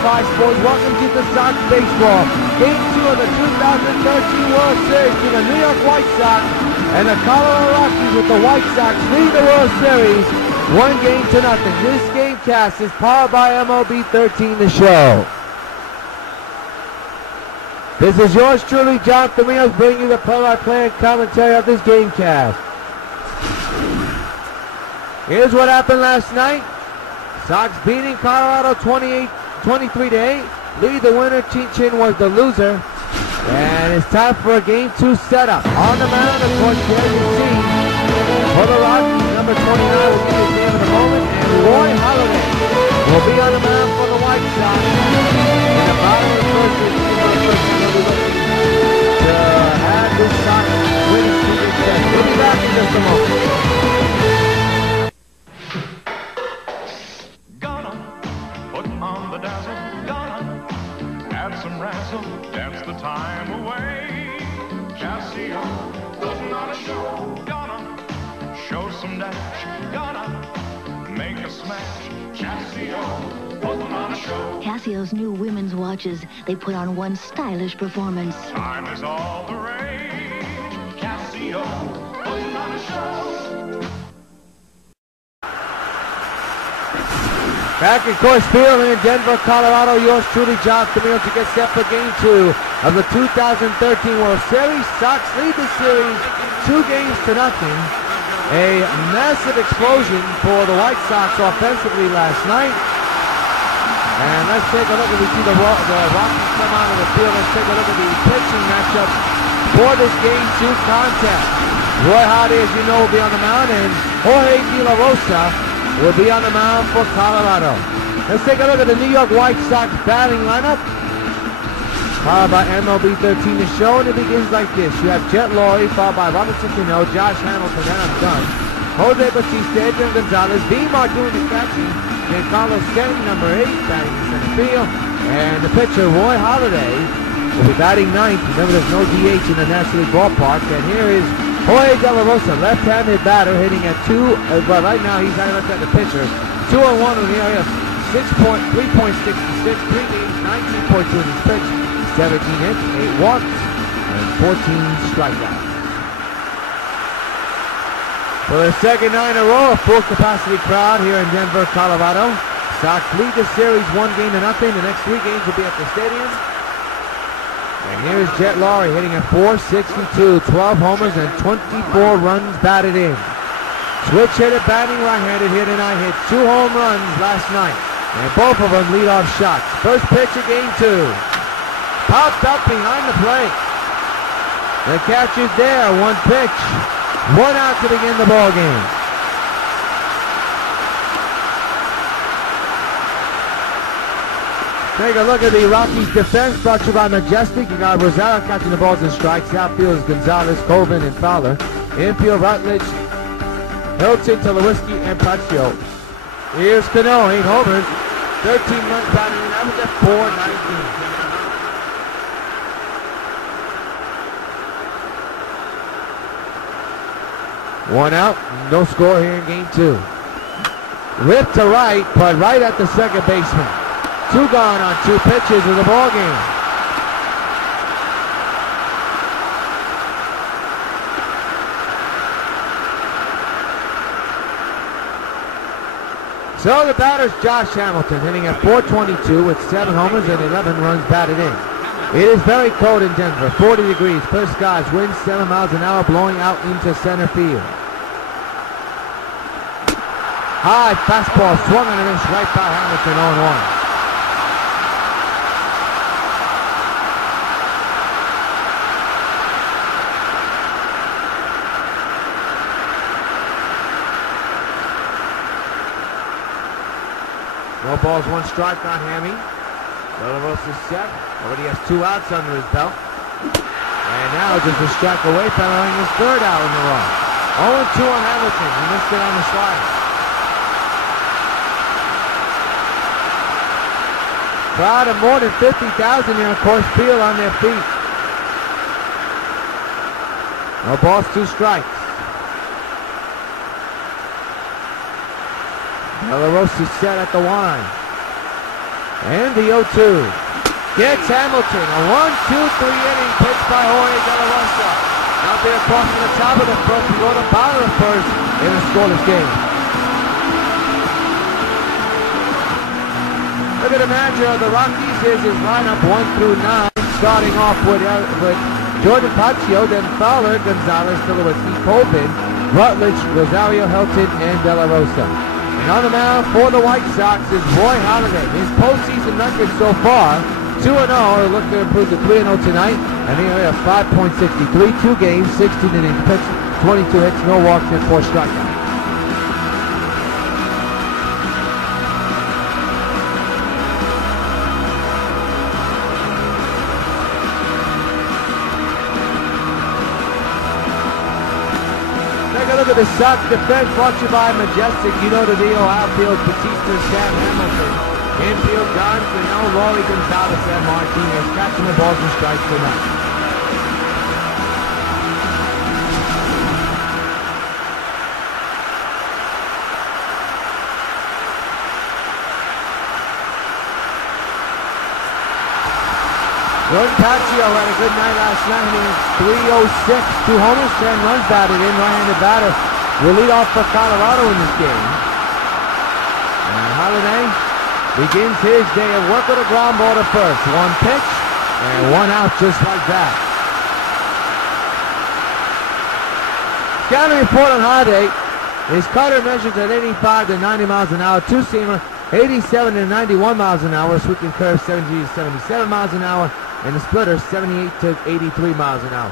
Fox Sports welcomes you to Sox Baseball. Game 2 of the 2013 World Series to the New York White Sox and the Colorado Rockies, with the White Sox leading the World Series 1-0. This game cast is powered by MLB 13 The Show. This is yours truly, Jonathan Rios, bringing you the play-by-play and commentary of this game cast. Here's what happened last night. Sox beating Colorado 23-8. Lee, the winner, Chin was the loser. And it's time for a Game 2 setup. On the mound, of course, as you see, for the Rockies, number 29 will give his name in a moment. And Roy Halladay will be on the mound for the White Sox. In the bottom of the first, to have this Sox winning season set. We'll be back in just a moment. Some razzle, dance the time away. Casio, putting on a show. Gonna show some dash. Gonna make a smash. Casio, putting on a show. Casio's new women's watches, they put on one stylish performance. Time is all the rage. Casio, putting on a show. Back at Coors Field in Denver, Colorado, yours truly, John Camille, to get set for Game 2 of the 2013 World Series. Sox lead the series 2-0. A massive explosion for the White Sox offensively last night. And let's take a look at, we see the Rockies come out of the field. Let's take a look at the pitching matchups for this Game 2 contest. Roy Halladay, as you know, will be on the mound, and Jorge De La Rosa will be on the mound for Colorado. Let's take a look at the New York White Sox batting lineup. Followed by MLB 13 The Show, and it begins like this. You have Jet Laurie, followed by Robinson Cano, Josh Hamilton, and I'm done. Jose Bautista, Adrian Gonzalez, Vimar doing the catching, and Carlos Stanton, number 8, batting in center field. And the pitcher, Roy Halladay, will be batting 9th. Remember, there's no DH in the National League ballpark. And here is Jorge De La Rosa, left-handed batter, hitting at 2. Well, right now he's not left-handed pitcher. 2-1 in the area, 3.66, 3 games, 19.2 in his pitch, 17 hits, 8 walks, and 14 strikeouts. For the second night in a row, a full-capacity crowd here in Denver, Colorado. Sox lead the series 1-0. The next 3 games will be at the stadium. And here's Jet Laurie hitting at .462, 12 homers and 24 runs batted in. Switch hitter batting right-handed here tonight, hit 2 home runs last night. And both of them lead-off shots. First pitch of Game 2. Popped up behind the plate. The catch is there, 1 pitch. 1 out to begin the ball game. Take a look at the Rockies defense, brought to you by Majestic. You got Rosado catching the balls and strikes. Outfield is Gonzalez, Colvin, and Fowler. Infield, Rutledge, Hilton, Tulowitzki, and Paccio. Here's Cano, 8 homers, 13 runs batted in, average at .419. One out, no score here in Game 2. Ripped to right, but right at the second baseman. 2 gone on 2 pitches of the ball game. So the batter's Josh Hamilton, hitting at .422 with 7 homers and 11 runs batted in. It is very cold in Denver, 40 degrees, clear skies, wind 7 miles an hour blowing out into center field. High fastball swung and a miss right by Hamilton, 0-1. No balls, 1 strike on Hammy. De La Rosa's set. Already has 2 outs under his belt. And now just a strike away, penaltying his 3rd out in a row. 0-2 on Hamilton. He missed it on the slider. Crowd of more than 50,000 here on Coors Field on their feet. No balls, 2 strikes. De La Rosa set at the line. And the 0-2. Gets Hamilton. A 1-2-3 inning pitch by Jorge De La Rosa. Out there crossing the top of the first. We go to bottom of the first in a scoreless game. Look at the manager of the Rockies. Here's his lineup 1 through 9. Starting off with Jordan Paccio, then Fowler, Gonzalez, Tulowitzki, Colvin, Rutledge, Rosario, Helton, and De La Rosa. And on the mound for the White Sox is Roy Halladay. His postseason record so far, 2-0. Look to improve to 3-0 tonight. And he only has 5.63, 2 games, 16 innings pitched, 22 hits, no walks, and 4 strikeouts. Look at the Sox defense brought to you by Majestic. You know the deal. Outfield, Batista, Sam Hamilton. Infield, Don Cano, Rory Gonzalez, and Martinez. Catching the balls and strikes tonight. Jordan Paccio had a good night last night. He was 306, 2 homers, 10 runs batted in. Right-handed batter will lead off for Colorado in this game. And Halladay begins his day of work with a ground ball to first. 1 pitch and 1 out just like that. Scouting report on Halladay. His cutter measures at 85 to 90 miles an hour. Two-seamer 87 to 91 miles an hour. Sweeping curve 70 to 77 miles an hour. And the splitter 78 to 83 miles an hour.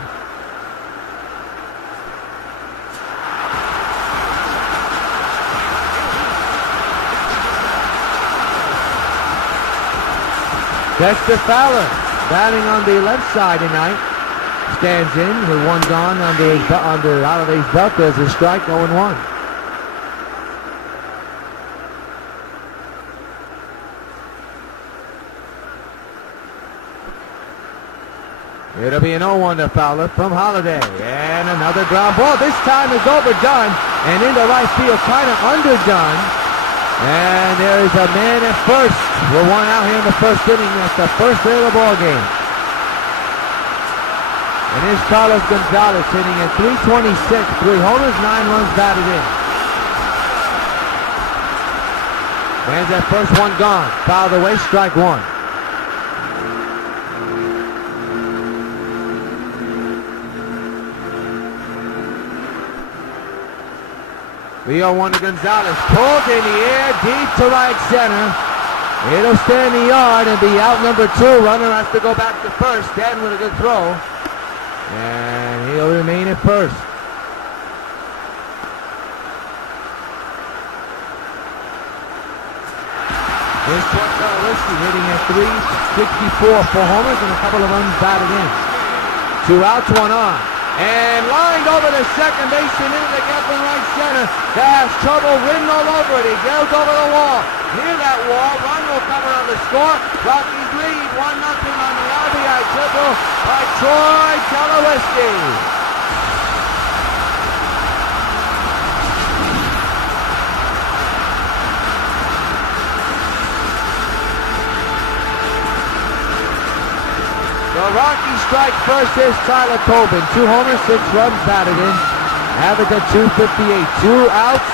Dexter Fowler batting on the left side tonight. Stands in with 1 gone under Holladay's belt. There's a strike, 0-1. It'll be an 0-1 to Fowler from Halladay. And another ground ball. This time is overdone and into right field, kind of underdone. And there is a man at first. We're 1 out here in the first inning. That's the first hit of the ball game. And here's Carlos Gonzalez hitting at 326, 3 homers, 9 runs batted in. And that first one gone. Fouled away, strike 1. The 0-1 to Gonzalez. Pulled in the air, deep to right center. It'll stay in the yard and be out number 2. Runner has to go back to first. Stanton with a good throw. And he'll remain at first. Here's Tulowitzki hitting at 364, 4 homers and a couple of runs batted in. 2 outs, 1 on. And lined over the second baseman into the gap in right center. That has trouble written all over it. He goes over the wall. Near that wall, run will come around the score. Rockies lead 1-0 on the RBI triple by Troy Tulowitzki. The Rockies strike first. Is Tyler Tobin. 2 homers, 6 runs batted in. Average at 258. 2 outs,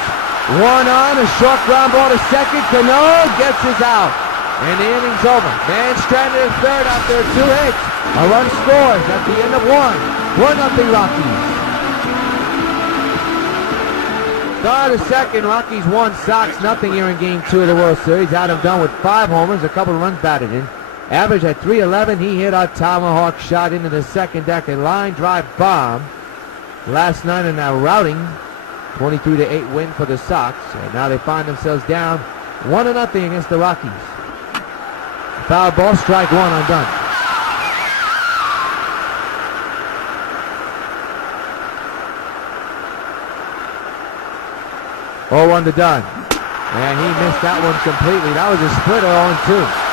1 on. A short ground ball to second. Cano gets his out. And the inning's over. Man stranded at third after 2 hits. A run scores at the end of 1. 1-0 Rockies. Start of second. Rockies 1, Sox nothing here in Game 2 of the World Series. Adam Dunn with 5 homers, a couple of runs batted in. Average at 311. He hit a tomahawk shot into the second deck. A line drive bomb last night in a routing 23-8 win for the Sox. And now they find themselves down 1-0 against the Rockies. Foul ball, strike 1 on Dunn. Oh, 1 to Dunn. And he missed that one completely. That was a splitter, 0-2.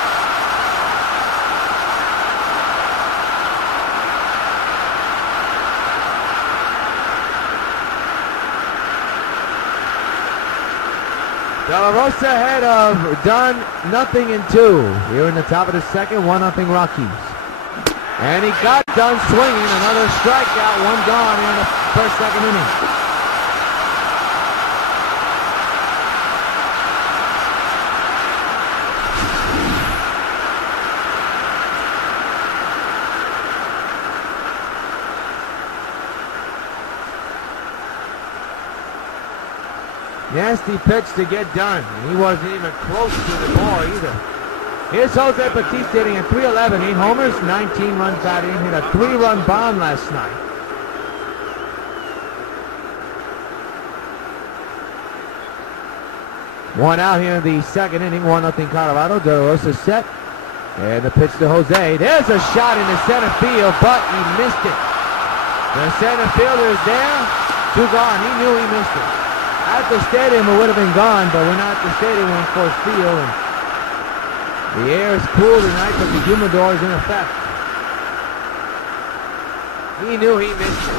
De La Rosa ahead of Dunn, 0-2. Here in the top of the second, 1-0 Rockies. And he got Dunn swinging. Another strikeout, one gone here in the first, second inning. Nasty pitch to get done. He wasn't even close to the ball either. Here's Jose Batista hitting at 311, 8 homers, 19 runs batted in, hit a 3-run bomb last night. One out here in the second inning, 1-0 Colorado. De La Rosa set. And the pitch to Jose. There's a shot in the center field, but he missed it. The center fielder is there. Two gone. He knew he missed it. At the stadium, it would have been gone, but we're not at the stadium, we're in Coors Field. And the air is cool tonight, but the humidor is in effect. He knew he missed it.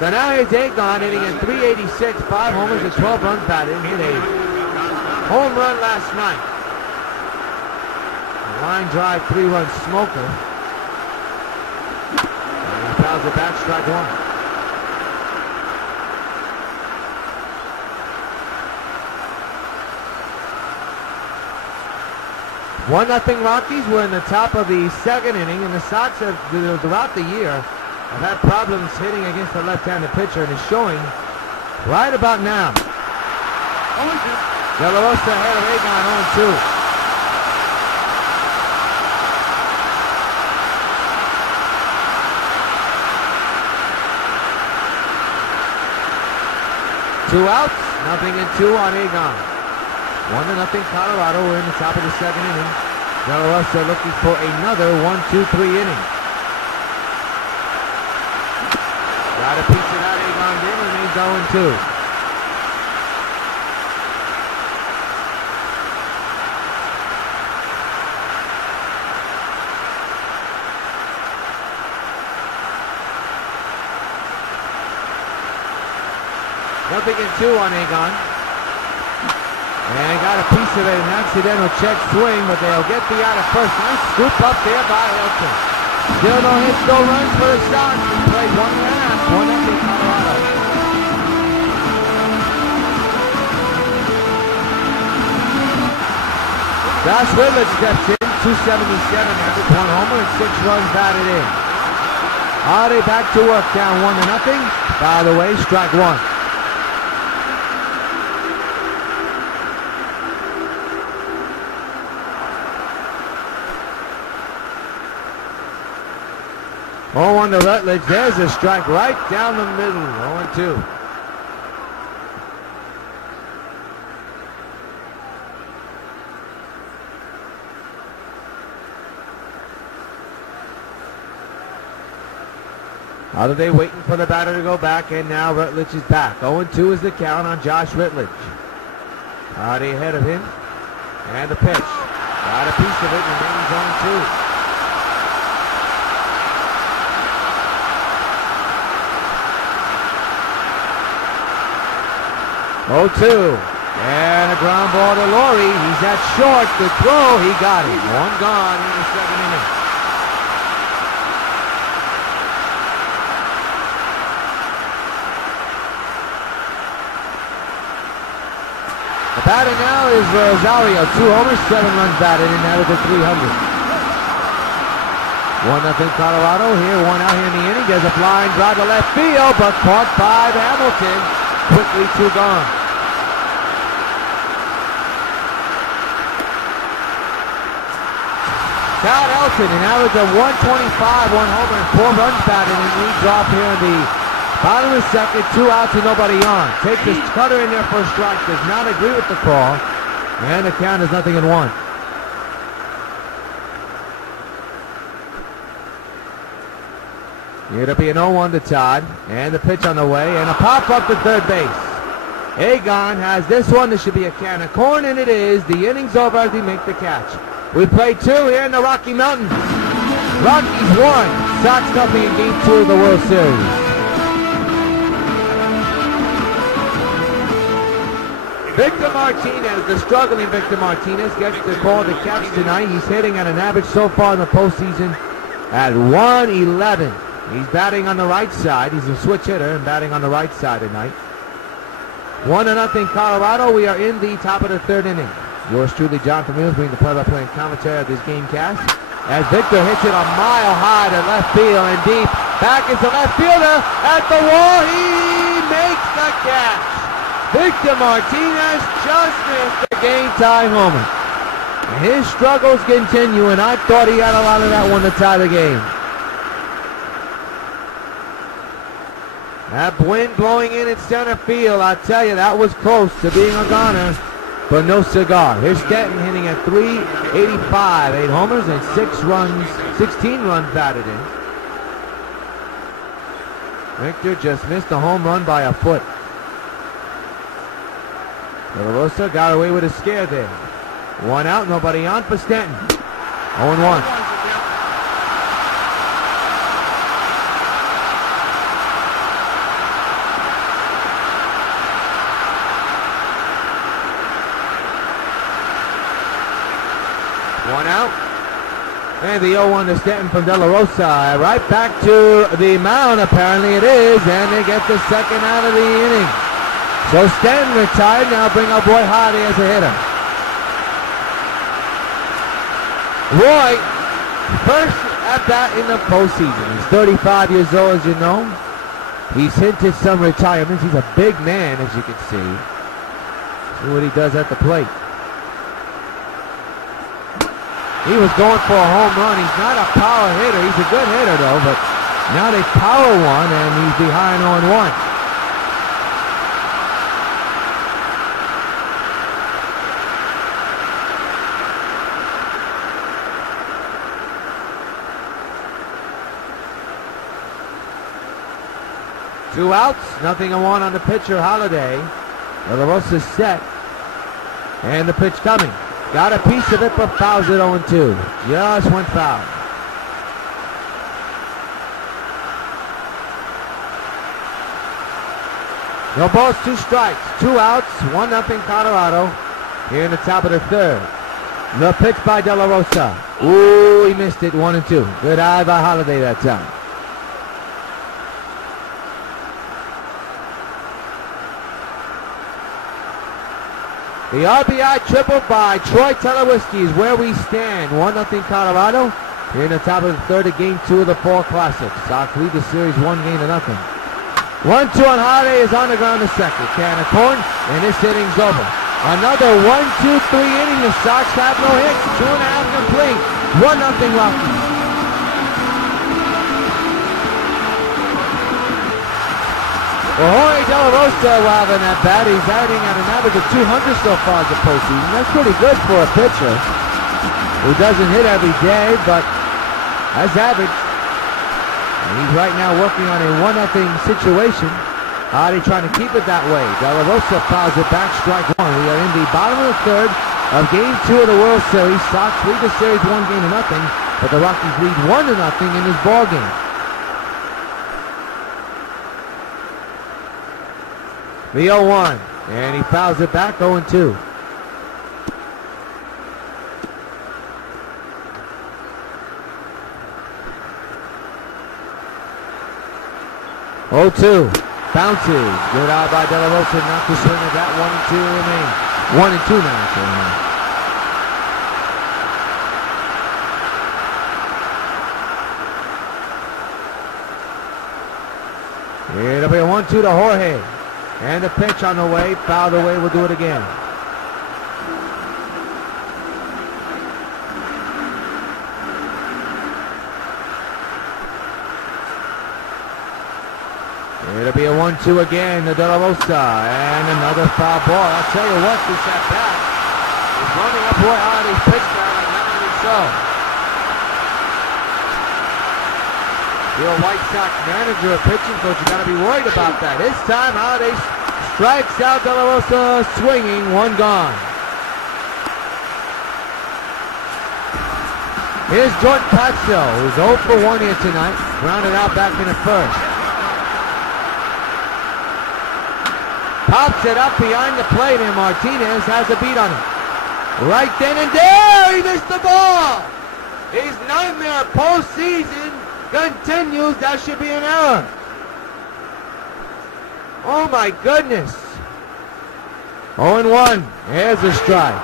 So now here's Agon hitting at 386, 5 homers and 12 runs batted. Hit a home run last night. A line drive, 3-run smoker. And he fouls it back, strike one. 1-0 Rockies. We're in the top of the second inning, and the Sox have, throughout the year, have had problems hitting against the left-handed pitcher, and it's showing right about now. De La Rosa ahead of Agon, 0-2. 2 outs, 0-2 on Agon. 1-0 Colorado. We're in the top of the second inning. De La Rosa looking for another 1-2-3 inning. Got a piece of that. Agon in, remains 0-2. Nothing in 2 on Agon. And got a piece of it, an accidental check swing, but they'll get the out of first. Nice scoop up there by Hilton. Still no hits, no runs for the Sox. We play 1.5, 1-0 Colorado. Josh Whitledge steps in, 277 average, 1 homer and 6 runs batted in. Hardy back to work, down 1-0. By the way, strike one. Oh, on the Rutledge, there's a strike right down the middle, 0-2. Holiday waiting for the batter to go back, and now Rutledge is back. 0-2 is the count on Josh Rutledge. Hardy ahead of him, and the pitch. Got a piece of it, remains 0-2. 0-2, and a ground ball to Laurie. He's at short. The throw, he got it. One gone in the second inning. The batter now is Rosario. 2 homers, 7 runs batted, and that is a 300. 1-0 Colorado. Here, one out here in the inning. There's a flying drive to left field, but caught by Hamilton. Quickly 2 gone. Todd Elton, an average of 125, 1 homer, and 4 runs batted, and leads off here in the bottom of the second. 2 outs and nobody on. Takes his cutter in there for a strike. Does not agree with the call, and the count is 0-1. It'll be an 0-1 to Todd, and the pitch on the way, and a pop up to third base. Agon has this one. This should be a can of corn, and it is. The inning's over as he makes the catch. We play 2 here in the Rocky Mountains. Rockies 1, Sox nothing in Game 2 of the World Series. Victor Martinez, the struggling Victor Martinez, gets the call to catch tonight. He's hitting at an average so far in the postseason at 111. He's batting on the right side. He's a switch hitter and batting on the right side tonight. 1-0 Colorado. We are in the top of the third inning. Yours truly, John Camille, bringing the play-by-play and commentary of this game cast. As Victor hits it a mile high to left field and deep. Back is the left fielder at the wall. He makes the catch. Victor Martinez just missed the game-tie homer. His struggles continue, and I thought he had a lot of that one to tie the game. That wind blowing in center field, I tell you, that was close to being a goner, but no cigar. Here's Stanton hitting at .385, 8 homers and 16 runs batted in. Victor just missed a home run by a foot. De La Rosa got away with a scare there. 1 out, nobody on for Stanton. 0-1. And the 0-1 to Stanton from De La Rosa. Right back to the mound, apparently it is, and they get the second out of the inning. So Stanton retired, now bring our boy Hardy as a hitter. Roy, first at bat in the postseason. He's 35 years old, as you know. He's hinted some retirements. He's a big man, as you can see. See what he does at the plate. He was going for a home run. He's not a power hitter. He's a good hitter, though, but now they power one, and he's behind 0-1. Two outs, 0-1 on the pitcher, Holiday. De La Rosa's set, and the pitch coming. Got a piece of it, but fouls it 0-2. Just went foul. No balls, 2 strikes. 2 outs, 1-0 Colorado. Here in the top of the third. The pitch by De La Rosa. Ooh, he missed it, 1-2. Good eye by Holiday that time. The RBI triple by Troy Tulowitzki is where we stand. 1-0 Colorado. Here in the top of the third of Game 2 of the Fall Classics. Sox lead the series 1-0. 1-2 on Holiday is on the ground to second. Can of corn, and this inning's over. Another 1-2-3 inning. The Sox have no hits. 2.5 complete. 1-0 Rockies. Well, Jorge De La Rosa, while in that bat, he's batting at an average of 200 so far as the postseason. That's pretty good for a pitcher who doesn't hit every day, but that's average. And he's right now working on a 1-0 situation. Hardy trying to keep it that way. De La Rosa fouls it back, strike 1. We are in the bottom of the third of Game 2 of the World Series. Sox lead the series 1-0, but the Rockies lead 1-0 in this ball game. The 0-1, and he fouls it back, 0-2. 0-2, bounces. Good eye by De La Rosa, not to swing at that. 1-2 remain. 1-2 now. It'll be a 1-2 to Jorge. And the pitch on the way, fouled away, we'll do it again. It'll be a 1-2 again to De La Rosa, and another foul ball. I'll tell you what, this at bat is running up Roy Hardy's pitch down, and not only so. You're a White Sox manager of pitching coach, you got to be worried about that. This time, Holiday strikes out. De La Rosa swinging, 1 gone. Here's Jordan Patso, who's 0 for 1 here tonight, grounded out back in the first. Pops it up behind the plate, and Martinez has a beat on it. Right then and there, he missed the ball. His nightmare postseason continues. That should be an error. Oh my goodness. 0-1. There's a strike.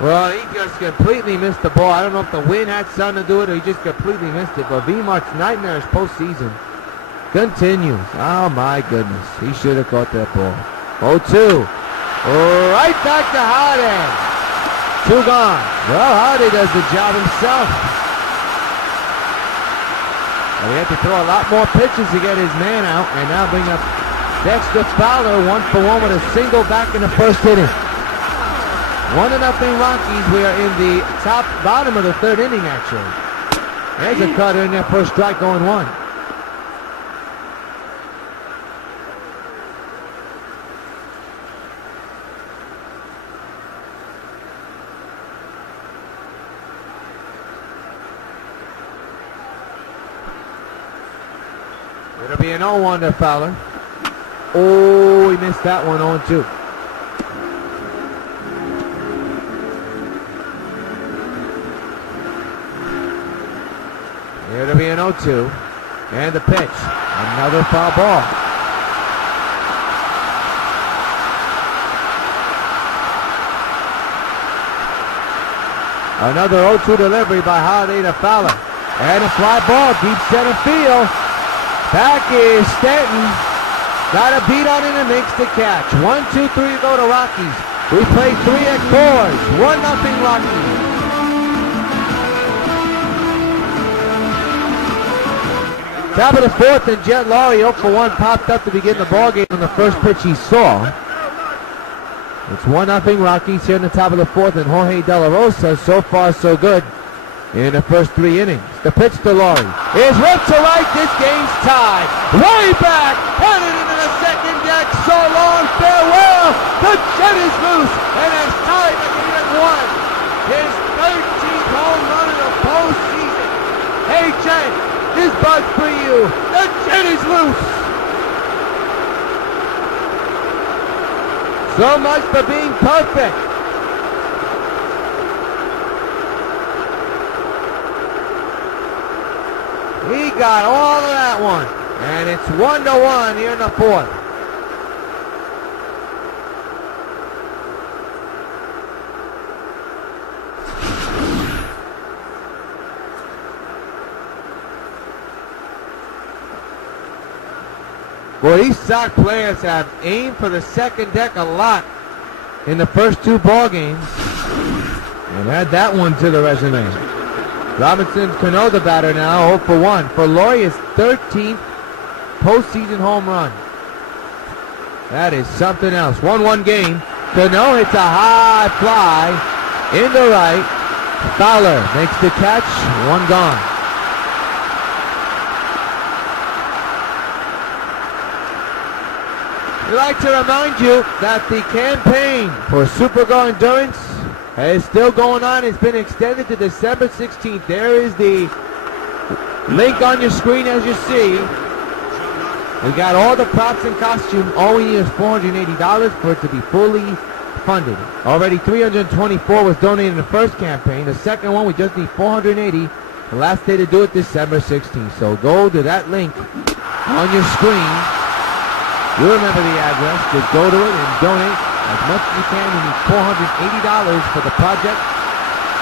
Well, he just completely missed the ball. I don't know if the wind had something to do with it or he just completely missed it. But V-Mart's nightmarish postseason continues. Oh my goodness. He should have caught that ball. 0-2. Right back to Hardy. 2 gone. Well, Hardy does the job himself. And he had to throw a lot more pitches to get his man out. And now bring up Dexter Fowler, 1-for-1 with a single back in the first inning. 1-0 Rockies. We are in the bottom of the 3rd inning, actually. There's a cutter in there for a strike, 0-1. It'll be an 0-1 to Fowler. Oh, he missed that one, 0-2. It'll be an 0-2. And the pitch. Another foul ball. Another 0-2 delivery by Holiday to Fowler. And a fly ball, deep center field. Back is Stanton. Got a beat on it and makes the catch. 1-2-3 to go to Rockies. We played 3 at Coors. 1-0 Rockies. Top of the 4th, and Jet Laurie, 0-for-1, popped up to begin the ballgame on the first pitch he saw. It's 1-0 Rockies here in the top of the 4th, and Jorge De La Rosa, so far so good in the first 3 innings. The pitch to Laurie is ripped to right. This game's tied. Way back, headed into the second deck. So long, farewell. The Jet is loose, and it's tied at the end 1. His 13th home run in the postseason. Hey, Jet, this bug's for you. The Jet is loose. So much for being perfect. He got all of that one. And it's 1-1 here in the 4th. Well, these Sox players have aimed for the second deck a lot in the first 2 ball games and add that one to the resume. Robinson Cano, the batter now, 0-for-1. For Laurie, his 13th postseason home run. That is something else. 1-1 game. Cano hits a high fly into right. Fowler makes the catch. 1 gone. We'd like to remind you that the campaign for Supergo Endurance is still going on. It's been extended to December 16th. There is the link on your screen as you see. We got all the props and costumes. All we need is $480 for it to be fully funded. Already $324 was donated in the first campaign. The second one, we just need $480. The last day to do it, December 16th. So go to that link on your screen. You remember the address. Just go to it and donate as much as you can. We need $480 for the project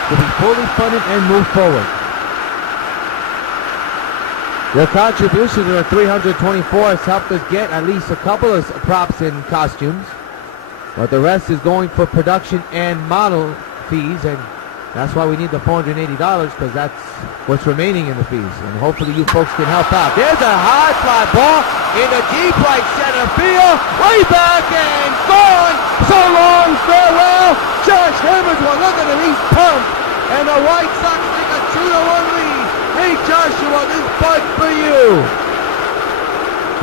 to be fully funded and move forward. Your contributions are $324 has helped us get at least a couple of props and costumes. But the rest is going for production and model fees, and that's why we need the $480, because that's what's remaining in the fees. And hopefully you folks can help out. There's a high fly ball in the deep right center field. Way back and gone. So long, farewell. Josh Hammond, well, look at him. He's pumped. And the White Sox take a 2-1 lead. Hey, Joshua, this bug for you.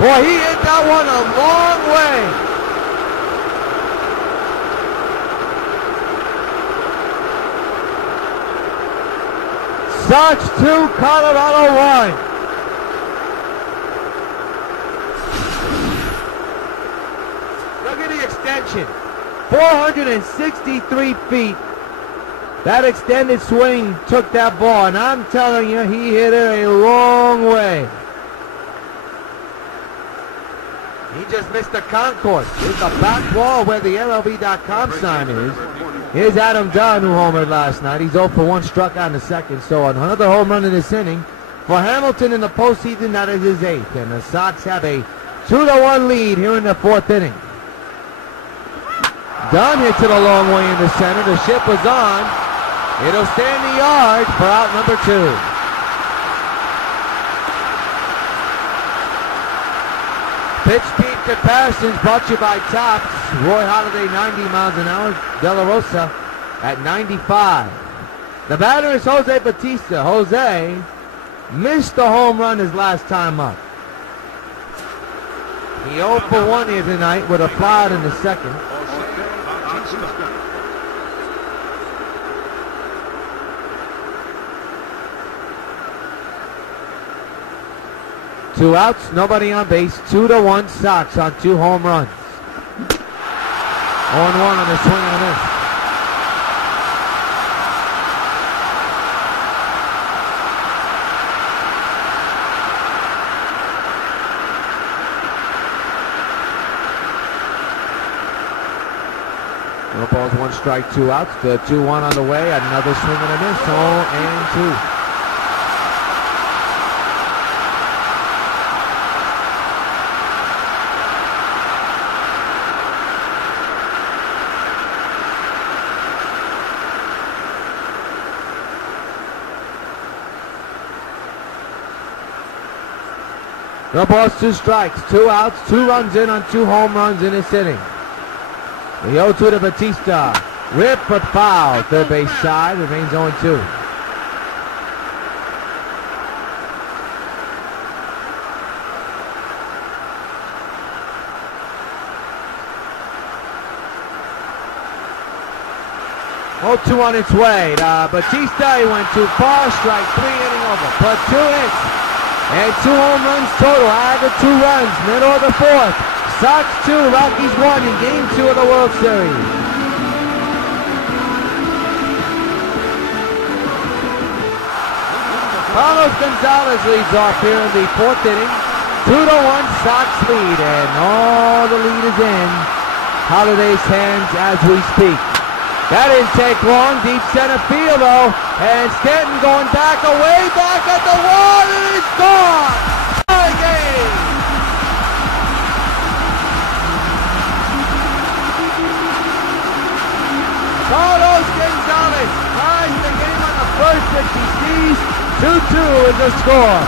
Boy, he hit that one a long way. Sox 2, Colorado 1. mention, 463 feet. That extended swing took that ball, and I'm telling you, he hit it a long way. He just missed the concourse. Here's the back wall where the MLB.com sign is. Here's Adam Dunn, who homered last night. He's 0 for 1, struck out in the second. So another home run in this inning. For Hamilton in the postseason, that is his 8th. And the Sox have a 2-1 lead here in the 4th inning. Dunn hits it a long way in the center. The ship was on. It'll stay in the yard for out number 2. Pitch speed comparisons brought to you by Tops. Roy Halladay 90 miles an hour. De La Rosa at 95. The batter is Jose Bautista. Jose missed the home run his last time up. He 0 for 1 here tonight with a fly out in the second. Two outs, nobody on base. 2-1 Sox on 2 home runs. 0-1 on the swing and a miss. No balls, 1 strike, 2 outs. The 2-1 on the way. Another swing and a miss. 0-2. No balls, 2 strikes, 2 outs, 2 runs in on 2 home runs in this inning. The 0-2 to Bautista. Rip but foul. Third base side, remains 0-2. Oh, 2 on its way. Bautista, he went too far. Strike 3, inning over. Plus 2 hits. And 2 home runs total. Added 2 runs. Middle of the 4th. Sox 2, Rockies 1 in Game 2 of the World Series. Carlos Gonzalez leads off here in the 4th inning. 2-1 Sox lead. And all the lead is in Holladay's hands as we speak. That didn't take long. Deep center field, though. And Stanton going back, away back at the wall, and it's gone! Tie game! Carlos Gonzalez ties the game on the first pitch he sees. 2-2 is the score.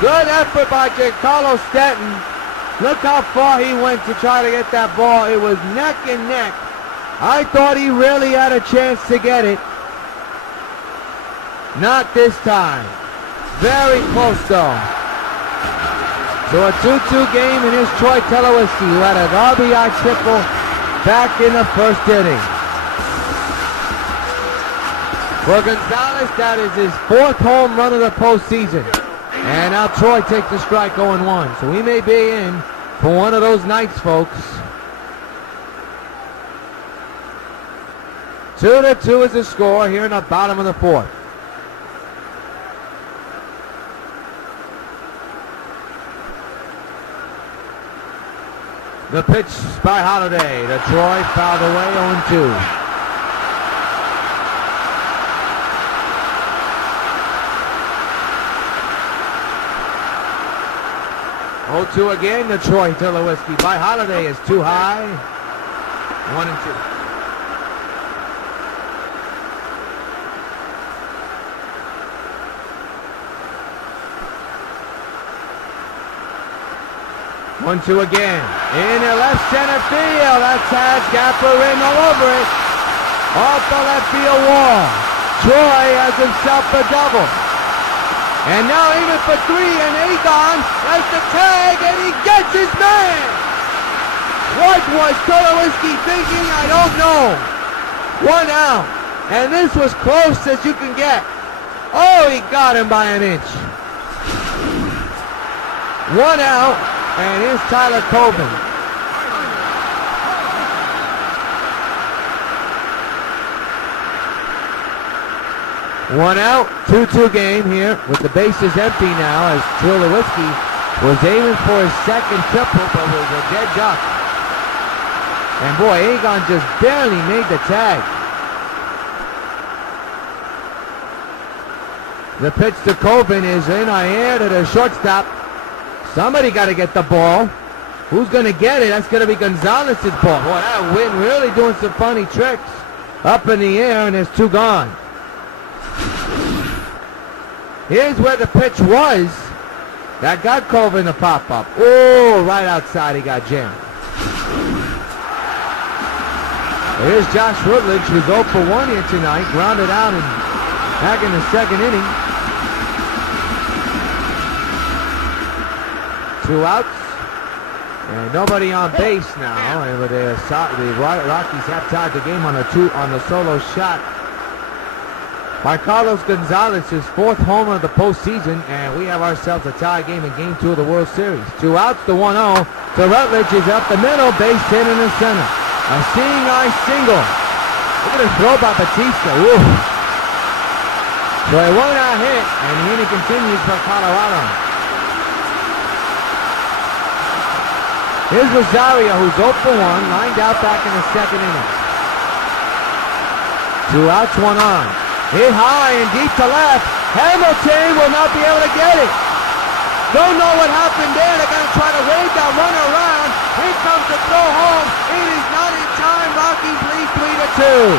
Good effort by Giancarlo Stanton. Look how far he went to try to get that ball. It was neck and neck. I thought he really had a chance to get it. Not this time. Very close though. So a 2-2 game, and here's Troy Tulowitzki, who had an RBI triple back in the 1st inning. For Gonzalez, that is his 4th home run of the postseason. And now Troy takes the strike 0-1. So we may be in for one of those nights, folks. 2-2 is the score here in the bottom of the 4th. The pitch by Halladay to Troy, fouled away, 0-2. 0-2 again to Troy Tulowitzki. By Halladay is too high. 1-2. One-two again. In the left center field. That's has Gapper in all over it. Off the left field wall. Troy has himself a double. And now even for 3, and Egon has the tag, and he gets his man. What was Tulowitzki thinking? I don't know. 1 out. And this was close as you can get. Oh, he got him by an inch. 1 out, and here's Tyler Colvin. One out, 2-2 game here with the bases empty now as Tulowitzki was aiming for his second triple but was a dead duck. And boy, Egon just barely made the tag. The pitch to Colvin is in our air to the shortstop. Somebody got to get the ball. Who's going to get it? That's going to be Gonzalez's ball. Boy, that wind really doing some funny tricks. Up in the air, and there's 2 gone. Here's where the pitch was. That got Colvin to pop up. Oh, right outside he got jammed. Here's Josh Rutledge, who's 0 for 1 here tonight. Grounded out and back in the second inning. 2 outs. And nobody on base now. And the Rockies have tied the game on a solo shot by Carlos Gonzalez, his 4th homer of the postseason, and we have ourselves a tie game in Game 2 of the World Series. 2 outs to 1-0. So Rutledge is up the middle, base hit in the center. A seeing eye single. Look at the throw by Batista. Woo. So a 1-out hit, and the inning continues for Colorado. Here's Rosario, who's 0 for 1, lined out back in the second inning. 2 outs, 1 on. Hit high and deep to left. Hamilton will not be able to get it. Don't know what happened there. They're going to try to wave that runner around. Here comes the throw home. It is not in time. Rockies lead 3-2.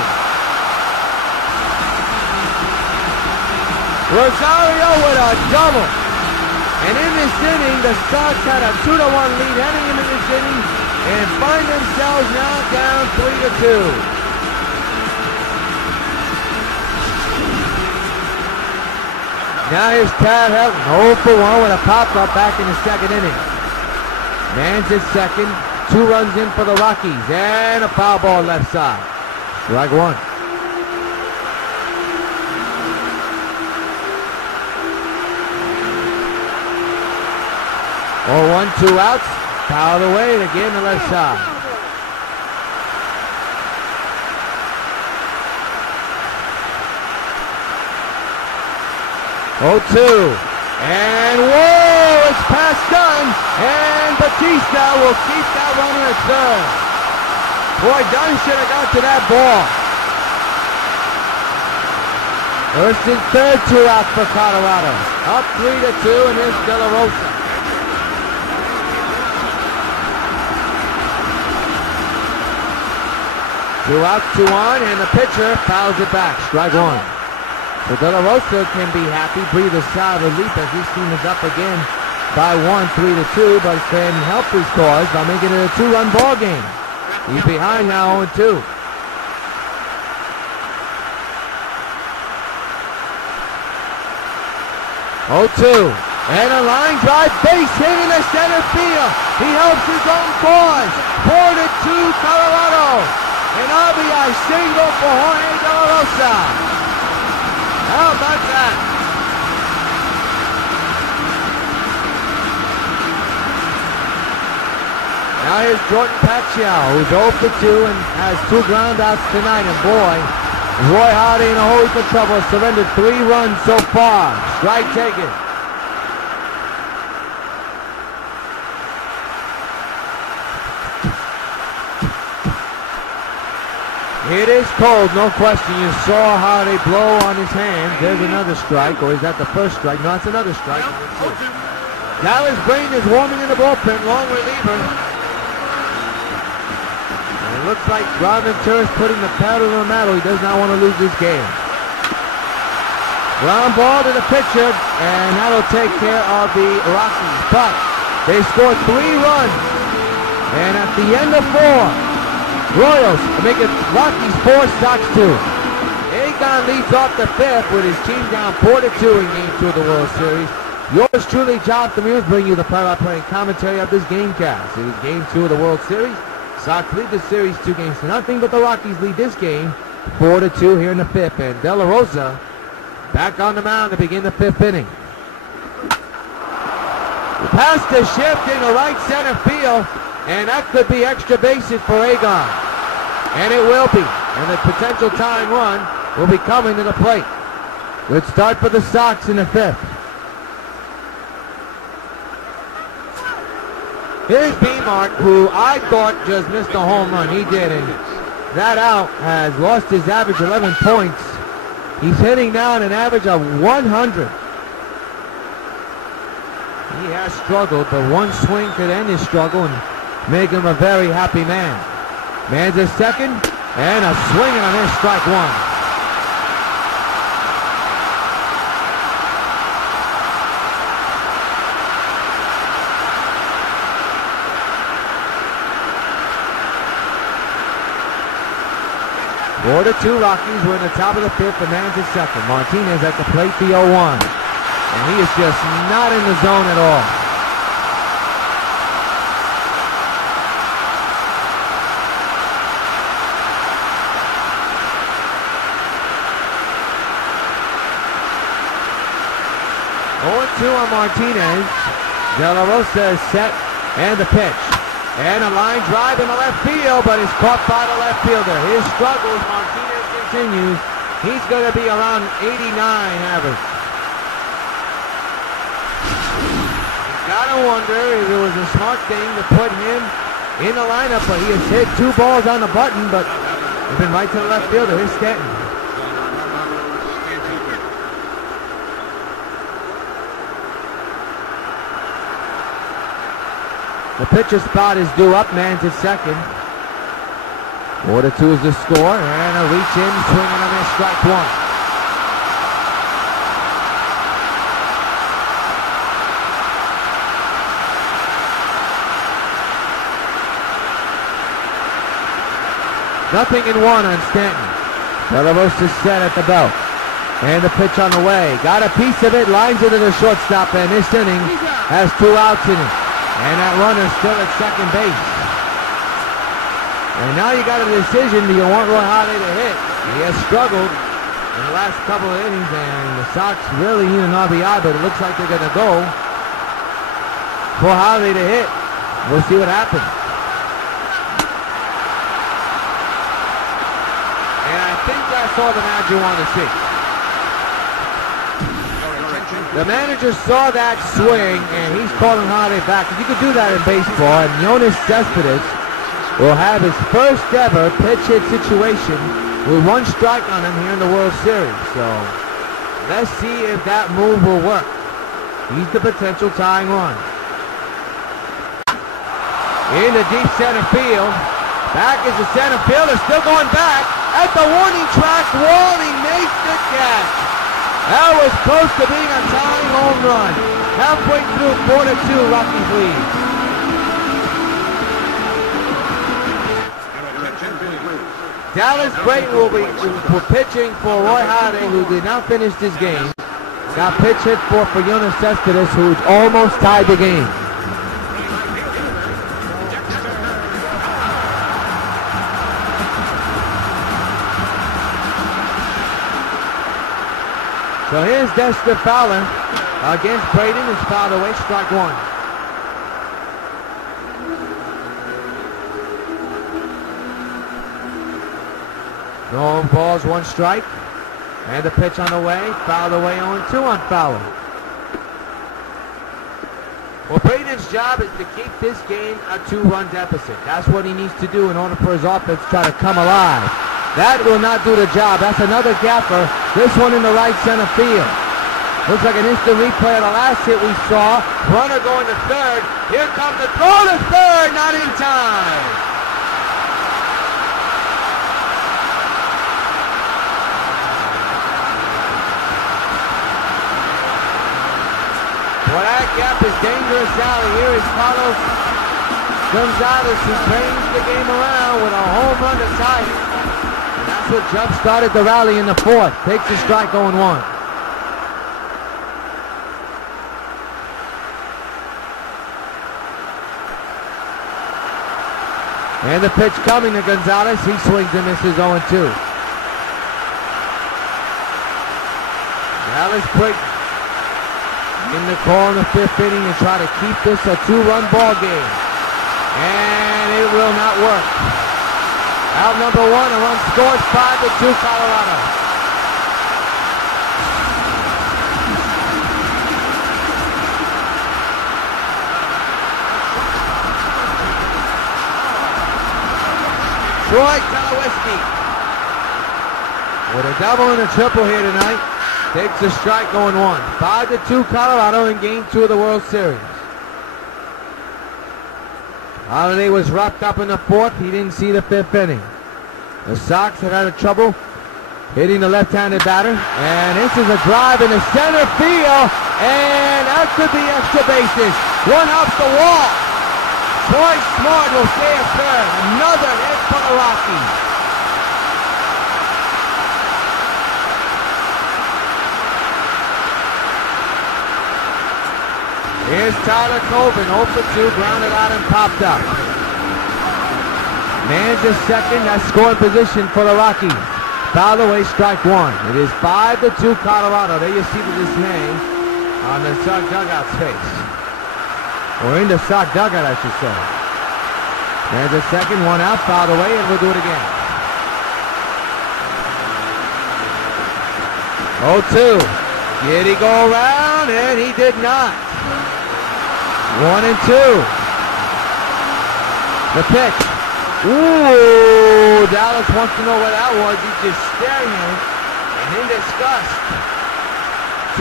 Rosario with a double. And in this inning, the Sox had a 2-1 lead heading into this inning and find themselves now down 3-2. Now here's Tad Helton, 0 for 1 with a pop-up back in the second inning. Man's at second, 2 runs in for the Rockies, and a foul ball left side. Strike 1. Oh, 1, 2 outs, fouled away to get in the left side. Oh, 2. And whoa, it's past Dunn. And Batista will keep that runner at third. Boy, Dunn should have got to that ball. First and third, 2 outs for Colorado. Up 3-2, and here's De La Rosa. Two outs, 2 on, and the pitcher fouls it back. Strike 1. So De La Rosa can be happy, breathe a sigh of relief as his team is up again by 1, 3-2, but can help his cause by making it a 2-run ball game. He's behind now 0-2. Oh, 2. And a line drive, base hit in the center field. He helps his own cause. 4-2 Colorado. An RBI single for Jorge De La Rosa. How about that? Now here's Jordan Pacquiao, who's 0 for 2 and has 2 groundouts tonight. And boy, Roy Hardy in a hole for trouble. Surrendered 3 runs so far. Strike taken. It is cold, no question. You saw how they blow on his hands. There's another strike, or is that the first strike? No, it's another strike. Dallas Brain is warming in the bullpen, long reliever. And it looks like Ron Ventura is putting the pedal to the metal. He does not want to lose this game. Ground ball to the pitcher, and that'll take care of the Rockies. But they scored 3 runs, and at the end of 4, Rios make it Rockies 4, Sox 2. Egon leads off the 5th with his team down 4-2 in Game 2 of the World Series. Yours truly, Jonathan Mears, bring you the play-by-play commentary of this gamecast. It is Game 2 of the World Series. Sox lead the series 2-0, but the Rockies lead this game 4-2 here in the fifth, and De La Rosa back on the mound to begin the fifth inning. Past the shift into right center field, and that could be extra bases for Agon. And it will be, and the potential tying run will be coming to the plate. Good start for the Sox in the fifth. Here's B-Mark, who I thought just missed a home run. He did, and that out has lost his average 11 points. He's hitting now at an average of 100. He has struggled, but one swing could end his struggle and make him a very happy man. Man's at second, and a swing and a miss, strike one. Four to 2 Rockies. We're in the top of the fifth. The man's at second. Martinez at the plate, the 0-1. And he is just not in the zone at all. Two on Martinez. De La Rosa is set, and the pitch. And a line drive in the left field, but is caught by the left fielder. His struggles, Martinez continues. He's going to be around 89 average. You gotta wonder if it was a smart thing to put him in the lineup, but he has hit 2 balls on the button, but he's been right to the left fielder. Here's Stanton. The pitcher spot is due up. Man's at second. 4-2 is the score, and a reach in, swing and a miss, strike one. Nothing in one on Stanton. De La Rosa set at the belt. And the pitch on the way. Got a piece of it, lines it to the shortstop, and this inning has 2 outs in it. And that runner's still at second base. And now you got a decision. Do you want Roy Halladay to hit? He has struggled in the last couple of innings, and the Sox really need an RBI, but it looks like they're going to go for Halladay to hit. We'll see what happens. And I think that's all the manager wanted to see. The manager saw that swing, and he's calling Halladay back. You could do that in baseball, and Yoenis Cespedes will have his first ever pitch hit situation with 1 strike on him here in the World Series. So let's see if that move will work. He's the potential tying run. In the deep center field. Back is the center fielder, still going back at the warning track. Walling makes the catch. That was close to being a tying home run. Halfway through, 4-2, Rockies lead. Dallas Brayton will be pitching for Roy Halladay, who did not finish this game. Got pitch hit for Yoenis Cespedes, who's almost tied the game. So here's Dexter Fowler against Brayton. It's fouled away, strike one. No balls, 1 strike. And the pitch on the way, fouled away, 0-2 on Fowler. Well, Brayton's job is to keep this game a 2-run deficit. That's what he needs to do in order for his offense to try to come alive. That will not do the job. That's another gapper. This one in the right center field. Looks like an instant replay of the last hit we saw. Runner going to third. Here comes the throw to third. Not in time. Well, that gap is dangerous out. Here is Carlos Gonzalez, who brings the game around with a home run to tie it. That's what jump-started the rally in the fourth. Takes a strike, 0-1. And the pitch coming to Gonzalez. He swings and misses, 0-2. Dallas quick in the call in the 5th inning and try to keep this a 2-run ball game. And it will not work. Out number 1, a run scores, 5-2 Colorado. Troy Tulowitzki with a double and a triple here tonight. Takes a strike going 1. 5-2 Colorado in game 2 of the World Series. Holiday was wrapped up in the 4th. He didn't see the 5th inning. The Sox have had trouble hitting the left-handed batter. And this is a drive in the center field. And that could be extra bases. One off the wall. Troy Smart will stay a third. Another hit for the Rockies. Here's Tyler Coben, 0 for 2, grounded out and popped up. Man's a second, that's scoring position for the Rockies. Fouled away, strike 1. It is 5-2 Colorado. There you see the dismay on the Sox dugout's face. Or in the Sox dugout, I should say. There's a second, 1 out, fouled away, and we'll do it again. 0-2. Did he go around? And he did not. 1 and 2. The pitch. Ooh, Dallas wants to know what that was. He's just staring at it and in disgust.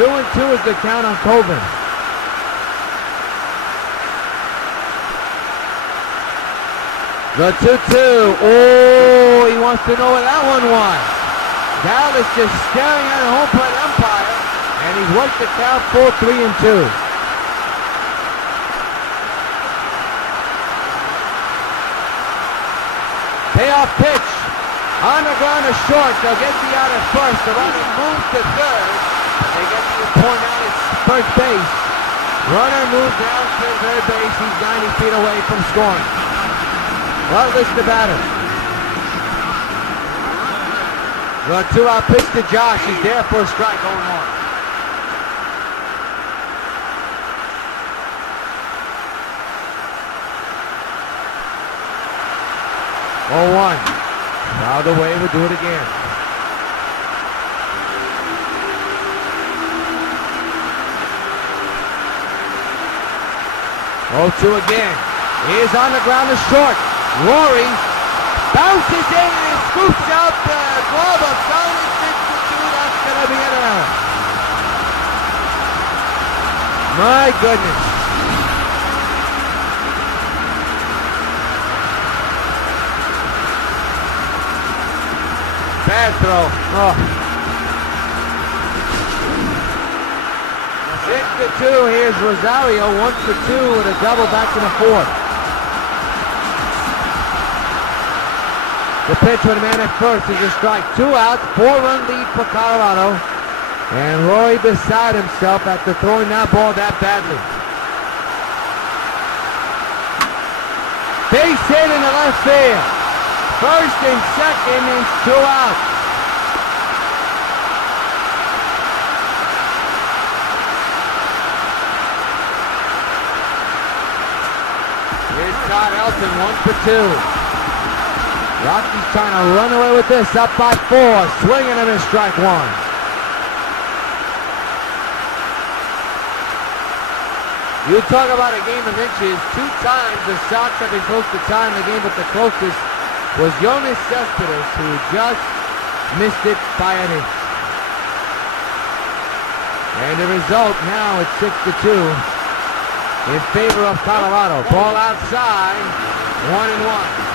2 and 2 is the count on Coben. The 2-2. Oh, he wants to know what that one was. Dallas just staring at the home plate umpire, and he's worked the count full 3 and 2. Payoff pitch. On the ground is short. They'll get the out at first. The runner moves to third. They get the point out at first base. Runner moves down to third base. He's 90 feet away from scoring. Well, this is the batter. The 2-out pitch to Josh. He's there for a strike going on. Oh, 1. Fouled away, we'll do it again. Oh, 2 again. He is on the ground to short. Rory bounces in and scoops out the glove of Solid 62. That's going to be an error. My goodness. Bad throw. Oh. 6-2. Here's Rosario. 1 for 2 with a double back in the 4th. The pitch with a man at first is a strike. 2 outs. 4-run lead for Colorado. And Roy beside himself after throwing that ball that badly. Base hit in the left field. First and second is 2 outs. Here's Todd Elton, 1 for 2. Rockies trying to run away with this, up by 4. Swinging and a strike 1. You talk about a game of inches. 2 times the Sox have been close to tying the game, but the closest was Yoenis Cespedes, who just missed it by an inch. And the result now is 6-2 in favor of Colorado. Ball outside, 1-1.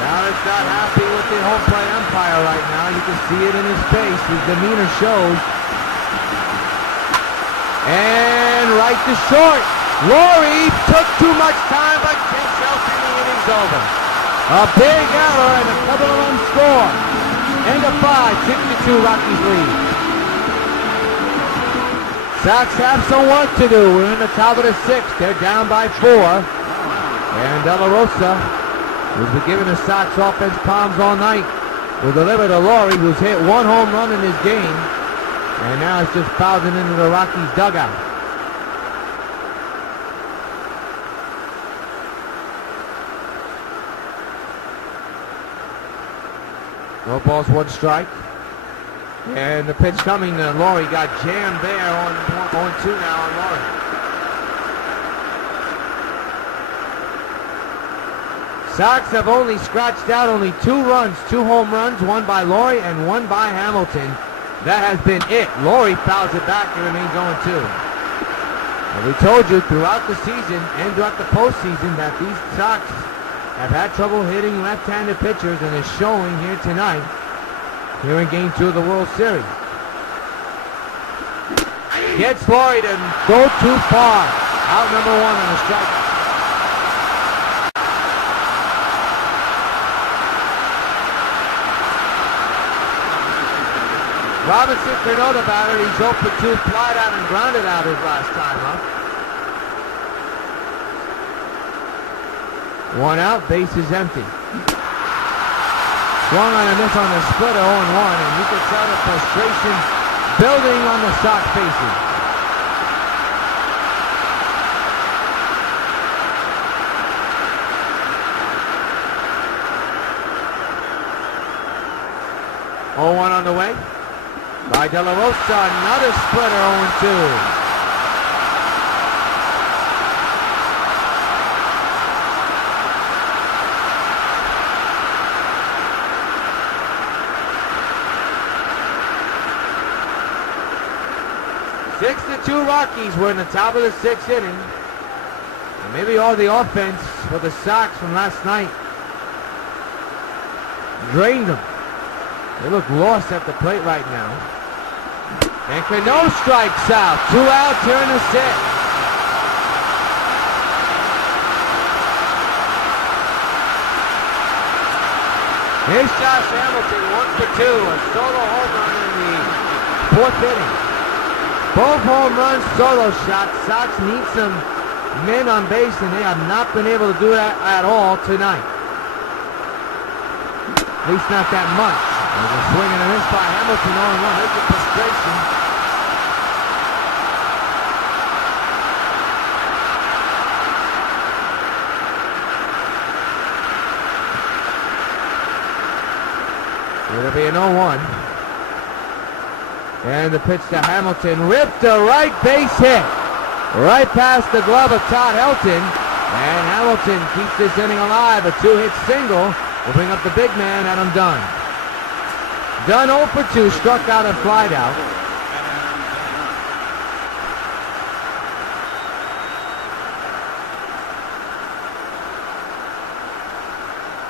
Dallas not happy with the home plate umpire right now. You can see it in his face. His demeanor shows. And right to short. Rory took too much time, but can't help it. The inning's over. A big error and a couple of runs score. End of 5, 6-2 Rockies lead. Sox have some work to do. We're in the top of the 6th. They're down by 4. And De La Rosa has been giving the Sox offense problems all night. will deliver to Laurie, who's hit 1 home run in this game. And now it's just fouled into the Rockies dugout. No balls, 1 strike. And the pitch coming to Laurie got jammed there on 2 now on Laurie. Sox have only scratched out only 2 runs, 2 home runs, 1 by Laurie and 1 by Hamilton. That has been it. Laurie fouls it back and remains 0-2. And we told you throughout the season and throughout the postseason that these Sox have had trouble hitting left-handed pitchers, and is showing here tonight, here in Game 2 of the World Series. Gets Laurie to go too far. Out number 1 on the strike. Robinson Cano, the batter, he's 0 for 2, flied out and grounded out his last time up. 1 out, base is empty. Swung on a miss on the splitter, 0-1, and you can tell the frustration building on the Sox faces. Oh, 1 on the way. By De La Rosa, another splitter, 0-2. Six to 2 Rockies. We're in the top of the 6th inning. And maybe all the offense for the Sox from last night drained them. They look lost at the plate right now. And Cano strikes out. 2 out here in the 6th. Here's Josh Hamilton, 1 for 2. A solo home run in the 4th inning. Both home runs, solo shots. Sox need some men on base, and they have not been able to do that at all tonight. At least not that much. There's a swing and a miss by Hamilton, 0-1. There's the frustration. It'll be an 0-1. And the pitch to Hamilton, ripped a right base hit. Right past the glove of Todd Helton. And Hamilton keeps this inning alive. A 2-hit single will bring up the big man, Adam Dunn. Dunn 0 for 2, struck out and flied out.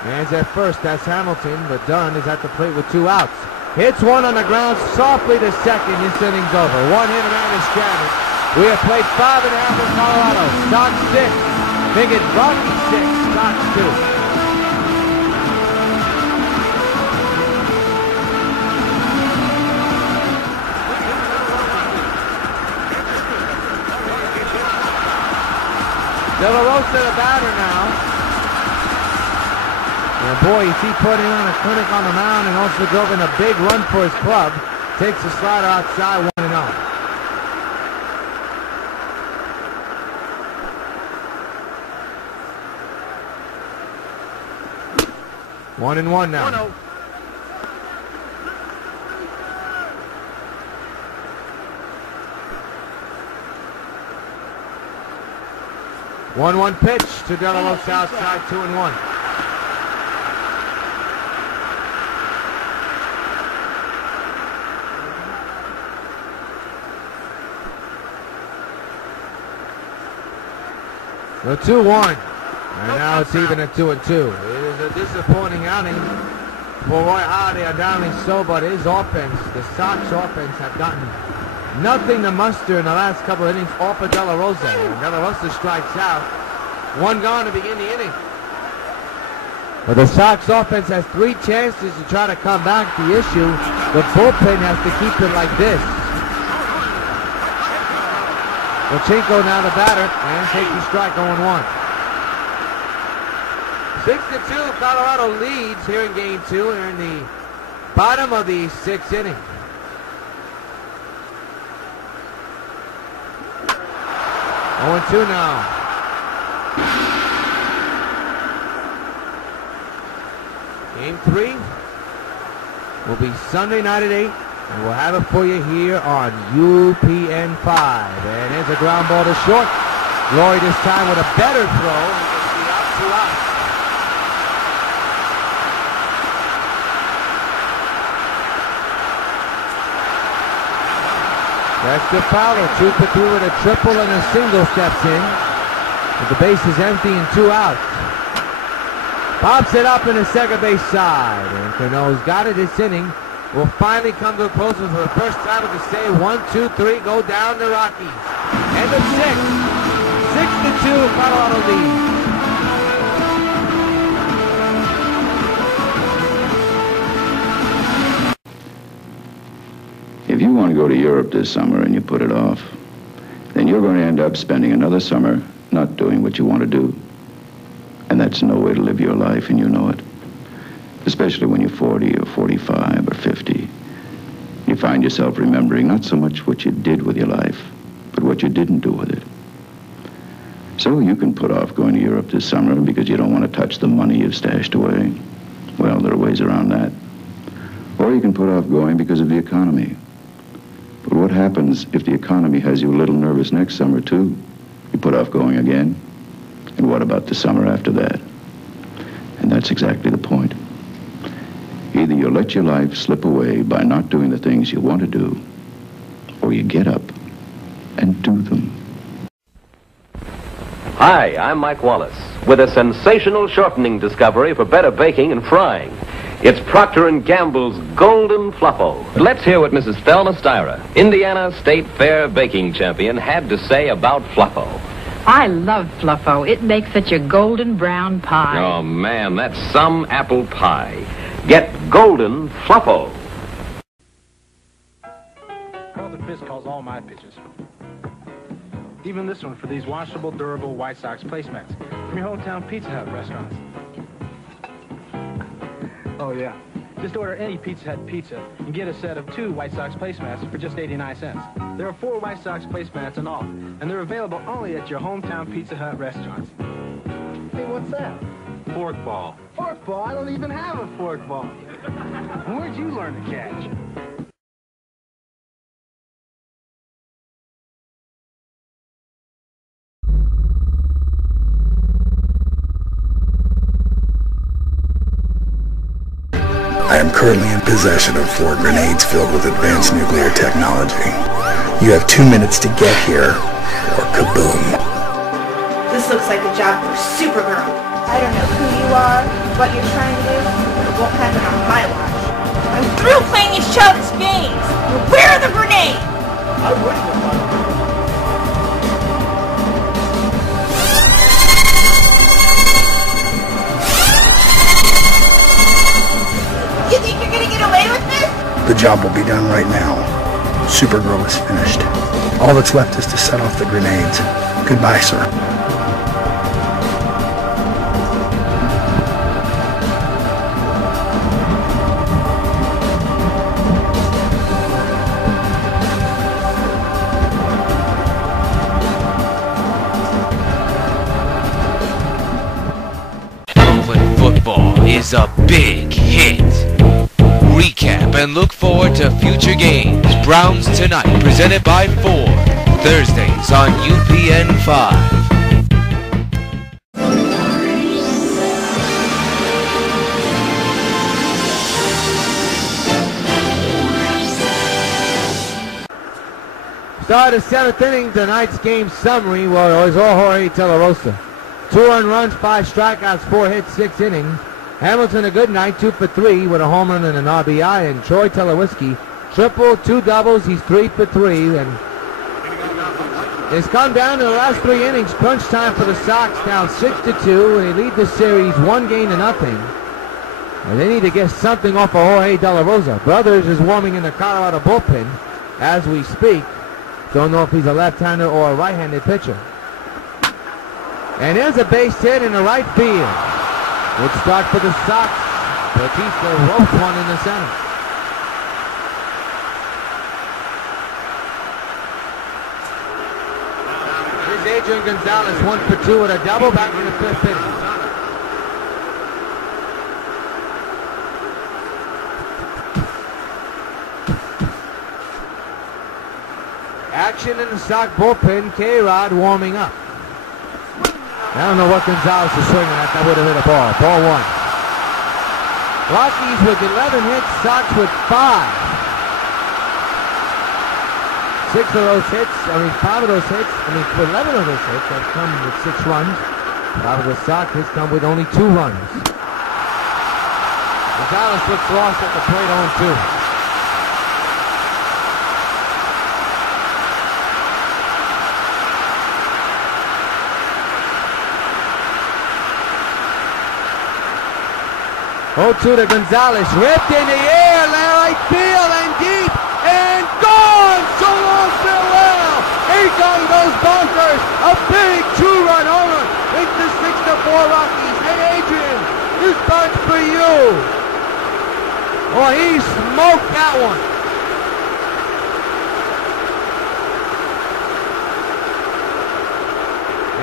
Man's at first, that's Hamilton, but Dunn is at the plate with 2 outs. Hits 1 on the ground, softly to second. This inning's over. 1 hit, a man is stranded. We have played 5.5 in Colorado. Sox 6. Big at Rockies 6. Sox 2. De La Rosa, the batter now. And boy, is he putting on a clinic on the mound and also drove in a big run for his club. Takes the slider outside, 1-0. One and one now. 1-0. 1-1 pitch to De La Rosa outside, 2-1. The 2-1. And now it's even at 2-2. It is a disappointing outing for Roy Halladay, undoubtedly so, but his offense, the Sox offense, have gotten nothing to muster in the last couple of innings off of De La Rosa. And De La Rosa strikes out. 1 gone to begin the inning. But the Sox offense has 3 chances to try to come back. The issue, the bullpen has to keep it like this. Lachenko now the batter, and takes the strike, 0-1. 6-2, Colorado leads here in Game 2, here in the Bottom of the 6th inning. Oh, 2 now. Game 3 will be Sunday night at 8, and we'll have it for you here on UPN 5. And there's a ground ball to short. Laurie this time with a better throw. He gets the out, 2 outs. That's the Fowler, 2 for 3 with a triple and a single steps in. But the base is empty and 2 outs. Pops it up in the second base side. And Cano's got it this inning. Will finally come to a close for the first time with the save. 1, 2, 3, go down the Rockies. End of 6. 6-2, Colorado leads. If you want to go to Europe this summer and you put it off, then you're going to end up spending another summer not doing what you want to do. And that's no way to live your life, and you know it. Especially when you're 40 or 45 or 50. You find yourself remembering not so much what you did with your life, but what you didn't do with it. So you can put off going to Europe this summer because you don't want to touch the money you've stashed away. Well, there are ways around that. Or you can put off going because of the economy. But what happens if the economy has you a little nervous next summer, too? You put off going again? And what about the summer after that? And that's exactly the point. Either you let your life slip away by not doing the things you want to do, or you get up and do them. Hi, I'm Mike Wallace with a sensational shortening discovery for better baking and frying. It's Procter & Gamble's Golden Fluffo. Let's hear what Mrs. Thelma Styra, Indiana State Fair baking champion, had to say about Fluffo. I love Fluffo. It makes such a golden brown pie. Oh, man, that's some apple pie. Get Golden Fluffo. Carlton Fisk calls all my pitches. Even this one for these washable, durable White Sox placemats from your hometown Pizza Hut restaurants. Oh, yeah. Just order any Pizza Hut pizza and get a set of 2 White Sox placemats for just 89 cents. There are 4 White Sox placemats in all, and they're available only at your hometown Pizza Hut restaurants. Hey, what's that? Fork ball. Fork ball? I don't even have a fork ball. Where'd you learn to catch? I am currently in possession of 4 grenades filled with advanced nuclear technology. You have 2 minutes to get here, or kaboom. This looks like a job for Supergirl. I don't know who you are, what you're trying to do, but it won't happen on my watch. I'm through playing these childish games! Where are the grenades? I wouldn't have. You think you're gonna get away with this? The job will be done right now. Supergirl is finished. All that's left is to set off the grenades. Goodbye, sir. Football is a big hit. Recap and look forward to future games. Browns tonight, presented by Ford. Thursdays on UPN 5. Start of 7th inning, tonight's game summary was all Jorge Telerosa. 2 earned runs, 5 strikeouts, 4 hits, 6 innings. Hamilton a good night, 2 for 3 with a home run and an RBI. And Troy Tulowitzki, triple, 2 doubles, he's 3 for 3. And it's come down to the last 3 innings. Crunch time for the Sox, down 6-2. And they lead the series 1-0. And they need to get something off of Jorge De La Rosa. Brothers is warming in the Colorado bullpen as we speak. Don't know if he's a left-hander or a right-handed pitcher. And there's a base hit in the right field. Good start for the Sox. Batista ropes one in the center. Here's Adrian Gonzalez, 1 for 2 with a double back in the 5th inning. Action in the Sox bullpen, K-Rod warming up. I don't know what Gonzalez is swinging at. That would have hit a ball. Ball 1. Rockies with 11 hits, Sox with 5. 5 of those hits, 11 of those hits have come with 6 runs. 5 of the Sox hits come with only 2 runs. Gonzalez looks lost at the plate, 0-2. To Gonzalez, ripped in the air, right field and deep, and gone! So long, farewell! Akon goes bonkers, a big 2-run homer, makes the 6-4 Rockies. Hey Adrian, this bunch for you. Oh, he smoked that one.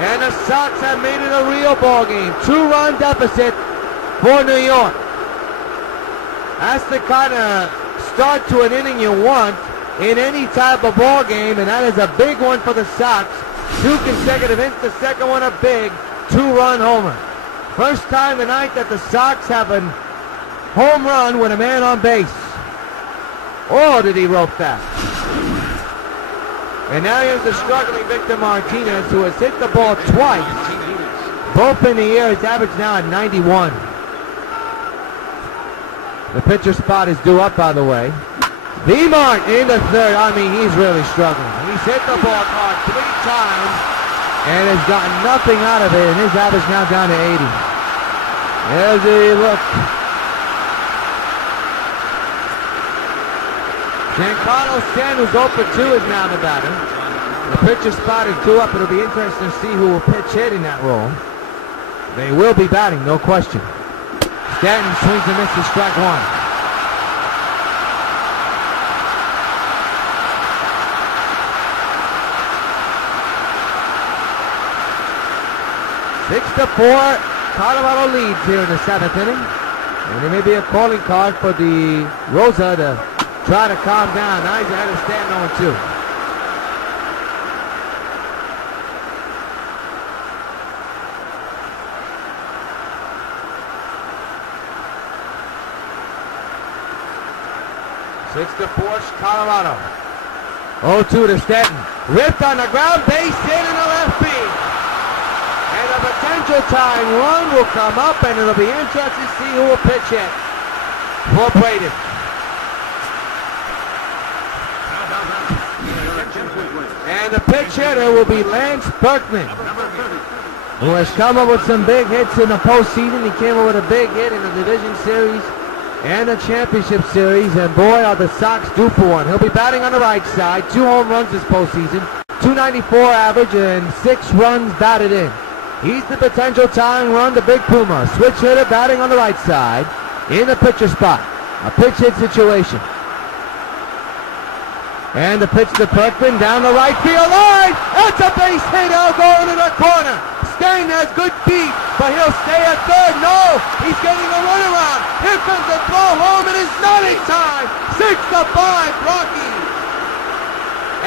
And the Sox have made it a real ball game. 2-run deficit for New York. That's the kind of start to an inning you want in any type of ball game, and that is a big one for the Sox. 2 consecutive hits, the second one a big 2-run homer. First time tonight that the Sox have a home run with a man on base. Oh, did he rope that. And now here's the struggling Victor Martinez, who has hit the ball twice. Both in the air. His average now at 91. The pitcher spot is due up, by the way. V-Mart in the 3rd. I mean, he's really struggling. He's hit the ball hard 3 times and has gotten nothing out of it, and his average now down to 80. There's a look. Giancarlo Stanton, who's 0 for 2, is now the batter. The pitcher spot is due up. It'll be interesting to see who will pitch hit in that role. They will be batting, no question. Stanton swings and misses, strike 1. Six to 4, Colorado leads here in the 7th inning. And there may be a calling card for the Rosa to try to calm down. Now he's ahead of Stanton 0-2. Six to 4, Colorado. 0-2 to Stanton. Ripped on the ground, base hit in the left field. And a potential tying run will come up, and it'll be interesting to see who will pitch it for Braden. And the pitch hitter will be Lance Berkman, who has come up with some big hits in the postseason. He came up with a big hit in the division series and the championship series, and boy, are the Sox due for one. He'll be batting on the right side, 2 home runs this postseason, 294 average, and 6 runs batted in. He's the potential tying run, the big Puma. Switch hitter batting on the right side in the pitcher spot. A pitch hit situation. And the pitch to Berkman down the right field line. That's a base hit. He'll go into the corner. Stanton has good feet, but he'll stay at 3rd. No, he's getting a runaround. Here comes the throw home. It is not in time. 6-5, Rockies.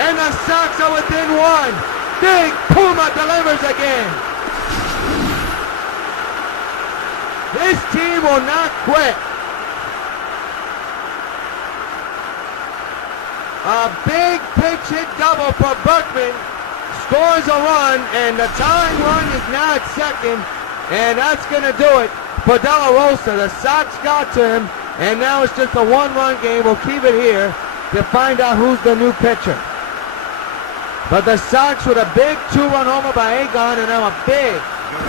And the Sox are within 1. Big Puma delivers again. This team will not quit. A big pitch hit double for Berkman. Scores a run, and the tying run is now at 2nd. And that's going to do it for De La Rosa. The Sox got to him, and now it's just a 1-run game. We'll keep it here to find out who's the new pitcher. But the Sox with a big 2-run homer by Akon, and now a big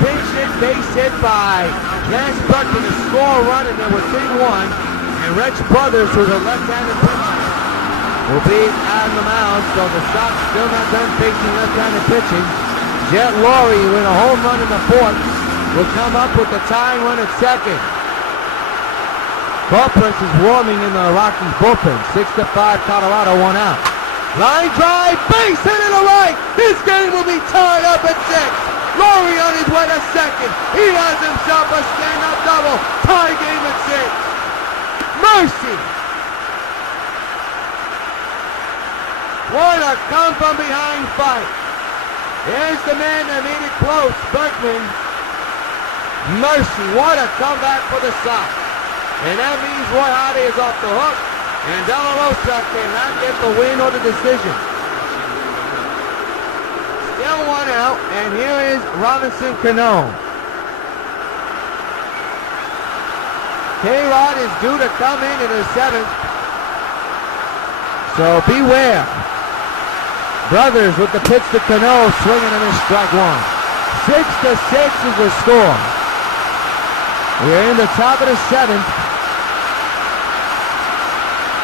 pinch hit base hit by Lance Berkman to score a run, and they're within 1. And Rich Brothers, who's a left-handed pitcher, will be on the mound, so the Sox still not done facing left-handed pitching. Jet Laurie with a home run in the 4th will come up with the tying run at 2nd. Corpus is warming in the Rockies bullpen. 6-5, Colorado, 1 out. Line drive, base hit to the right. This game will be tied up at 6. Laurie on his way to second. He has himself a stand-up double. Tie game at 6. Mercy. What a come-from-behind fight. Here's the man that made it close, Berkman. Mercy, what a comeback for the Sox. And that means Roy Hardy is off the hook, and De La Rosa cannot get the win or the decision. Still one out, and here is Robinson Cano. K-Rod is due to come in the 7th. So beware. Brothers with the pitch to Cano, swinging and a strike 1. 6-6 is the score. We're in the top of the 7th.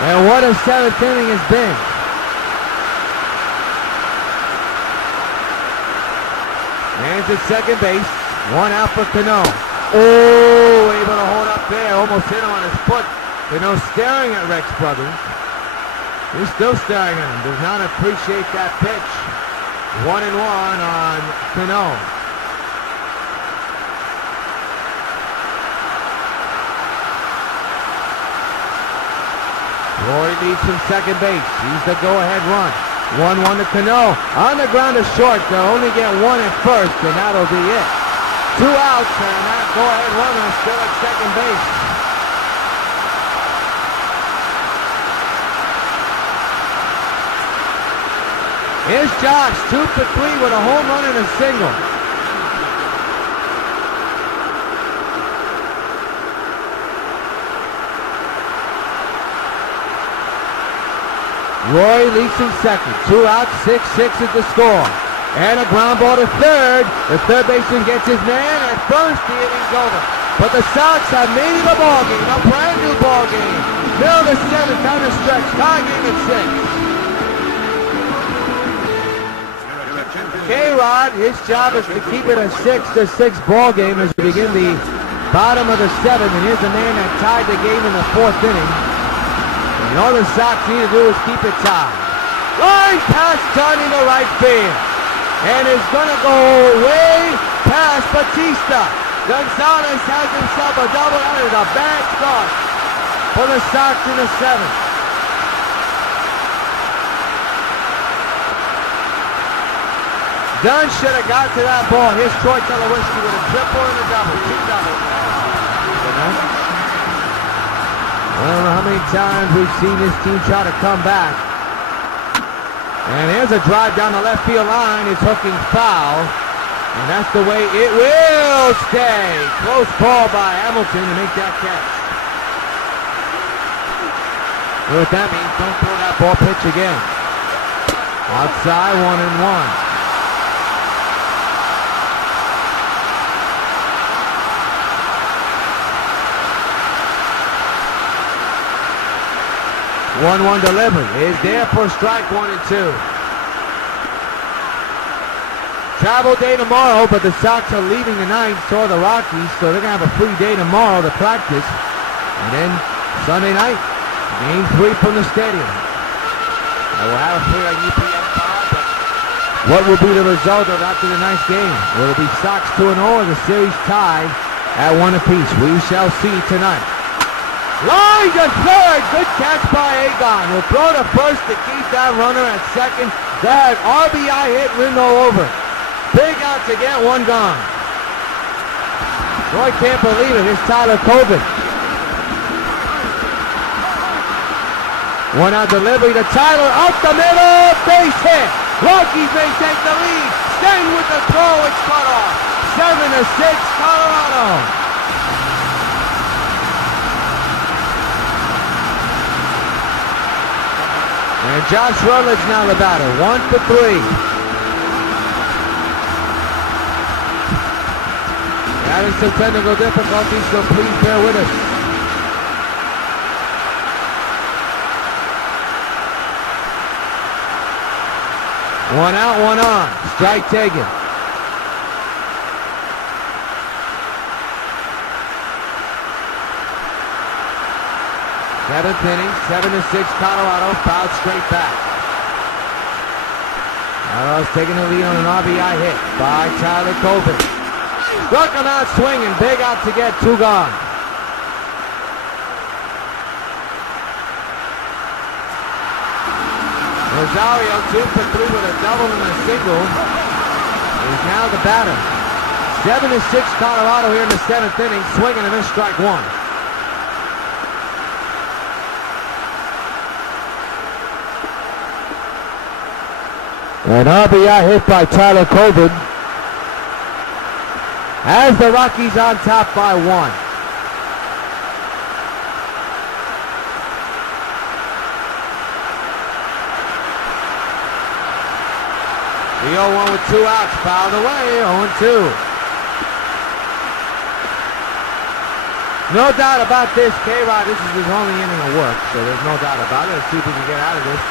And what a 7th inning has been. Hands at second base. 1 out for Cano. Oh, able to hold up there. Almost hit him on his foot. Cano staring at Rex Brothers. He's still staring at him. Does not appreciate that pitch. 1-1 on Cano. Roy leads from second base. He's the go-ahead run. 1-1 to Cano. On the ground to short. They'll only get 1 at first, and that'll be it. 2 outs, and that go-ahead runner is still at second base. Here's Josh, 2 for 3 with a home run and a single. Roy leads in second. 2 outs, 6-6 is the score. And a ground ball to third. The third baseman gets his man. At first, the inning's over. But the Sox have made it a ball game, a brand new ball game. Middle of the 7th, down the stretch, tie game at 6. K-Rod, his job is to keep it a 6-6 ball game as we begin the bottom of the 7th. And here's the man that tied the game in the 4th inning. And all the Sox need to do is keep it tied. Line pass done into right field. And it's going to go way past Batista. Gonzalez has himself a double. That is a bad start for the Sox in the 7th. Dunn should have got to that ball. Here's Troy Tulowitzki with a triple and a double. 2 doubles. I don't know how many times we've seen this team try to come back. And here's a drive down the left field line. It's hooking foul. And that's the way it will stay. Close call by Hamilton to make that catch. You know what that means? Don't throw that ball pitch again. Outside, 1-1. 1-1 delivery is there for strike 1 and 2. Travel day tomorrow, but the Sox are leaving tonight, so are the Rockies, so they're going to have a free day tomorrow to practice. And then Sunday night, game 3 from the stadium. And we'll have a free on UPN 5, but what will be the result of after tonight's game? Will it be Sox 2-0 or the series tied at 1 apiece? We shall see tonight. Line to third. Good catch by Agon. Will throw to first to keep that runner at second. That RBI hit Ringo over. Big out to get 1 gone. Roy can't believe it. Here's Tyler Coben. 1 out delivery to Tyler. Up the middle. Base hit. Rockies may take the lead. Sten with the throw. It's cut off. 7-6 Colorado. And Josh Rutledge now the batter, 1 for 3. Having some technical difficulties, so please bear with us. One out, 1 on. Strike taken. Seventh inning, 7-6 Colorado, fouled straight back. Rios taking the lead on an RBI hit by Tyler Coburn. Struck him out swinging. Big out to get 2 gone. Rosario 2 for 3 with a double and a single. He's now the batter. 7-6 Colorado here in the 7th inning. Swinging and miss, strike 1. An RBI hit by Tyler Coburn. As the Rockies on top by 1. The 0-1 with 2 outs, fouled away, 0-2. No doubt about this, K-Rod, this is his only inning of work, so there's no doubt about it. Let's see if we can get out of this.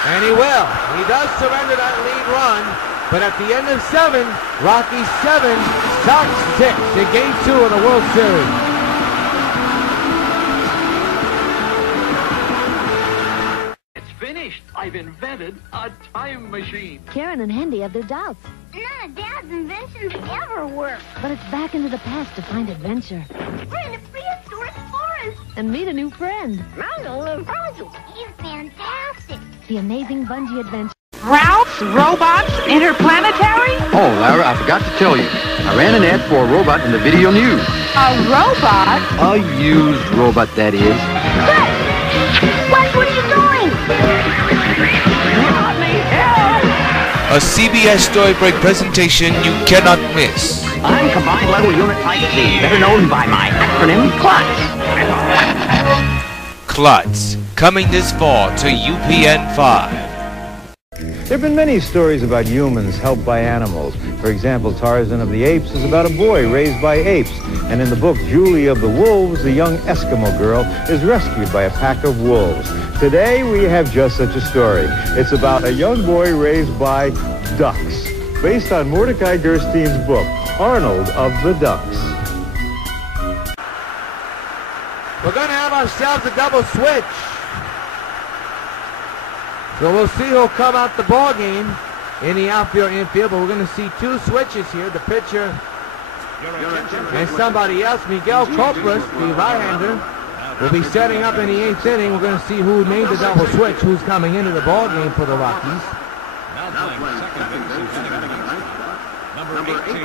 And he will. He does surrender that lead run, but at the end of 7, Rockies 7, Sox 6 in Game 2 of the World Series. I've invented a time machine. Karen and Hendy have their doubts. None of Dad's inventions ever work. But it's back into the past to find adventure. We're in a prehistoric forest. And meet a new friend. I know little Virgil. He's fantastic. The amazing Bungee adventure. Ralph's Robots Interplanetary? Oh, Lara, I forgot to tell you. I ran an ad for a robot in the video news. A robot? A used robot, that is. What are you doing? A CBS Storybrake presentation you cannot miss. I'm Combined Level Unit Type C, better known by my acronym CLUTZ. Klutz, coming this fall to UPN 5. There have been many stories about humans helped by animals. For example, Tarzan of the Apes is about a boy raised by apes. And in the book Julie of the Wolves, the young Eskimo girl is rescued by a pack of wolves. Today, we have just such a story. It's about a young boy raised by ducks, based on Mordecai Gerstein's book, Arnold of the Ducks. We're going to have ourselves a double switch. So we'll see who'll come out the ball game in the outfield, infield, but we're going to see 2 switches here. The pitcher and somebody else. Miguel Coplas, the right-hander, will be setting up in the 8th inning. We're going to see who made the double switch, who's coming into the ball game for the Rockies. Now playing second base is number 18,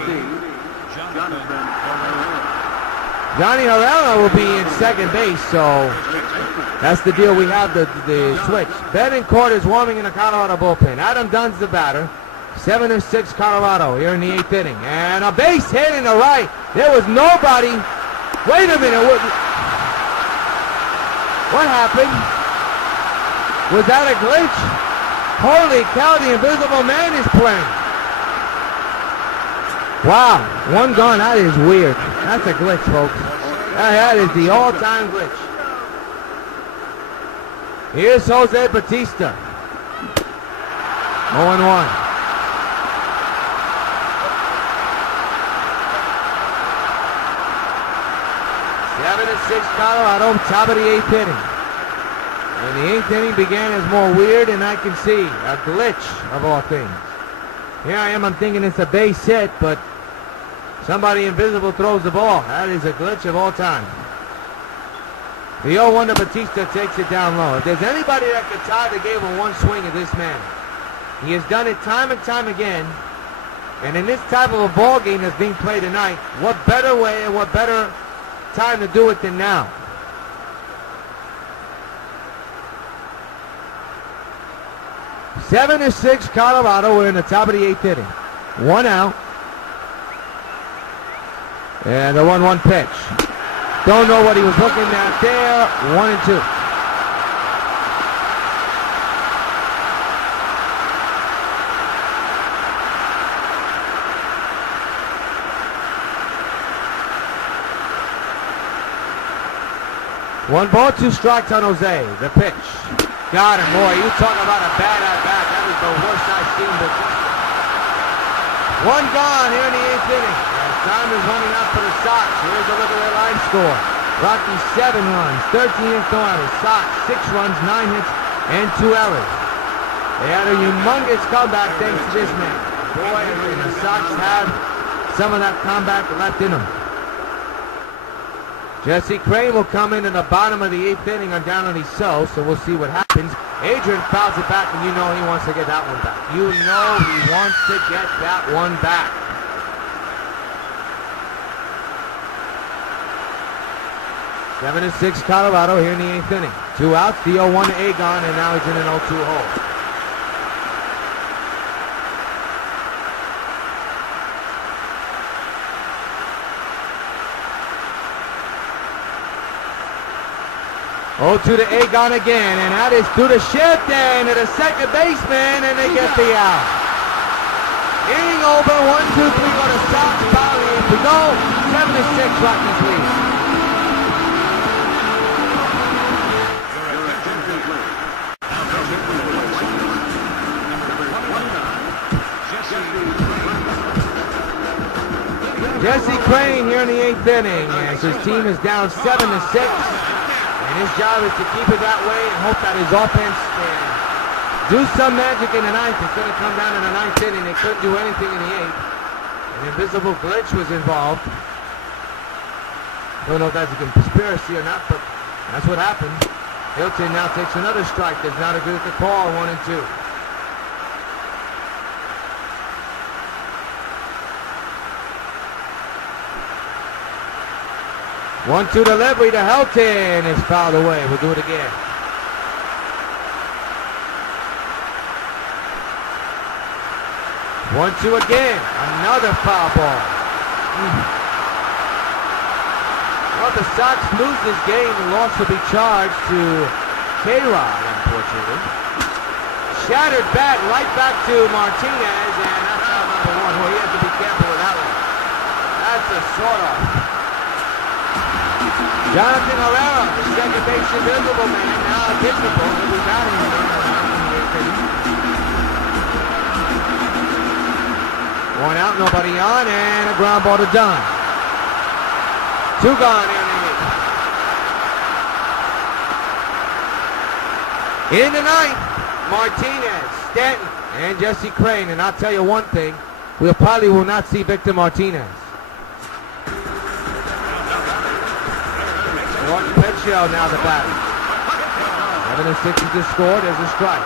Johnny Herrera will be in second base, so that's the deal. We have the switch. Betancourt is warming in the Colorado bullpen. Adam Dunn's the batter. 7-6 Colorado here in the 8th inning. And a base hit in the right. There was nobody. Wait a minute. What happened? Was that a glitch? Holy cow, the Invisible Man is playing. Wow, 1 gone. That is weird. That's a glitch, folks. That is the all-time glitch. Here's Jose Bautista. 0-1. Colorado, top of the 8th inning. And the 8th inning began as more weird, and I can see a glitch of all things. Here I am, I'm thinking it's a base hit, but somebody invisible throws the ball. That is a glitch of all time. The 0-1 to Bautista takes it down low. If there's anybody that could tie the game with 1 swing of this man, he has done it time and time again. And in this type of a ball game that's being played tonight, what better way and what better time to do it than now? Seven to 6 Colorado. We're in the top of the 8th inning. 1 out. And the 1-1 pitch. Don't know what he was looking at there. 1-2. One ball, 2 strikes on Jose. The pitch. Got him, boy. You talk about a bad at-bat. That was the worst I've seen. But 1 gone here in the 8th inning. As time is running out for the Sox. Here's a look at their line score. Rockies 7 runs, 13 hits, no errors. Sox 6 runs, 9 hits, and 2 errors. They had a humongous comeback thanks to this man. Boy, and the Sox have some of that comeback left in them. Jesse Crane will come in the bottom of the 8th inning on down on his so we'll see what happens. Adrian fouls it back, and you know he wants to get that one back. You know he wants to get that one back. Seven to 6 Colorado here in the 8th inning. 2 outs, the 0-1 to Agon, and now he's in an 0-2 hole. To the Agon again, and that is through the shift and to the second baseman, and they get the out. Inning over, 1, 2, 3 go to Sox, Bally, and we go 7 to 6 Rockies lead. Jesse Crane here in the 8th inning, as his team is down 7 to 6. His job is to keep it that way and hope that his offense can do some magic in the 9th. It's going to come down in the 9th inning. They couldn't do anything in the 8th. An invisible glitch was involved. Don't know if that's a conspiracy or not, but that's what happened. Hilton now takes another strike. Does not agree with the call, 1 and 2. One-two delivery to Helton is fouled away. We'll do it again. 1-2 again. Another foul ball. Well, the Sox lose this game. The loss will be charged to K-Rod, unfortunately. Shattered bat right back to Martinez, and that's foul number 1. Well, he has to be careful with that one. That's a sort-off. Jonathan Herrera, the second base invisible man, now invisible. He'll be batting in the 1 out, nobody on, and a ground ball to Dunn. 2 gone in the 9th. Martinez, Stanton, and Jesse Crane. And I'll tell you one thing, we probably will not see Victor Martinez. Now the batter. 7 to 6 is the score. There's a strike.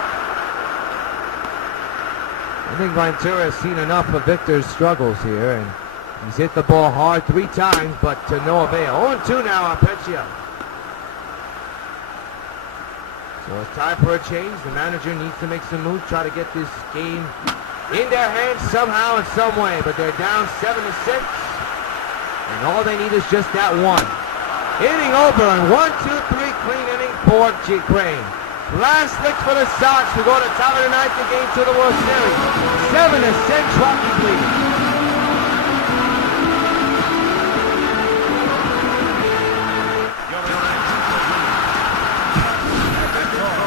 I think Ventura has seen enough of Victor's struggles here, and he's hit the ball hard 3 times, but to no avail. 0-2 now on Peccio. So it's time for a change. The manager needs to make some moves, try to get this game in their hands somehow in some way, but they're down 7 to 6, and all they need is just that one. Inning over, and 1, 2, 3, clean inning for G. Crane. Last lick for the Sox. We go to the top of the 9th, the game to the World Series. 7 to 6, Rockies lead.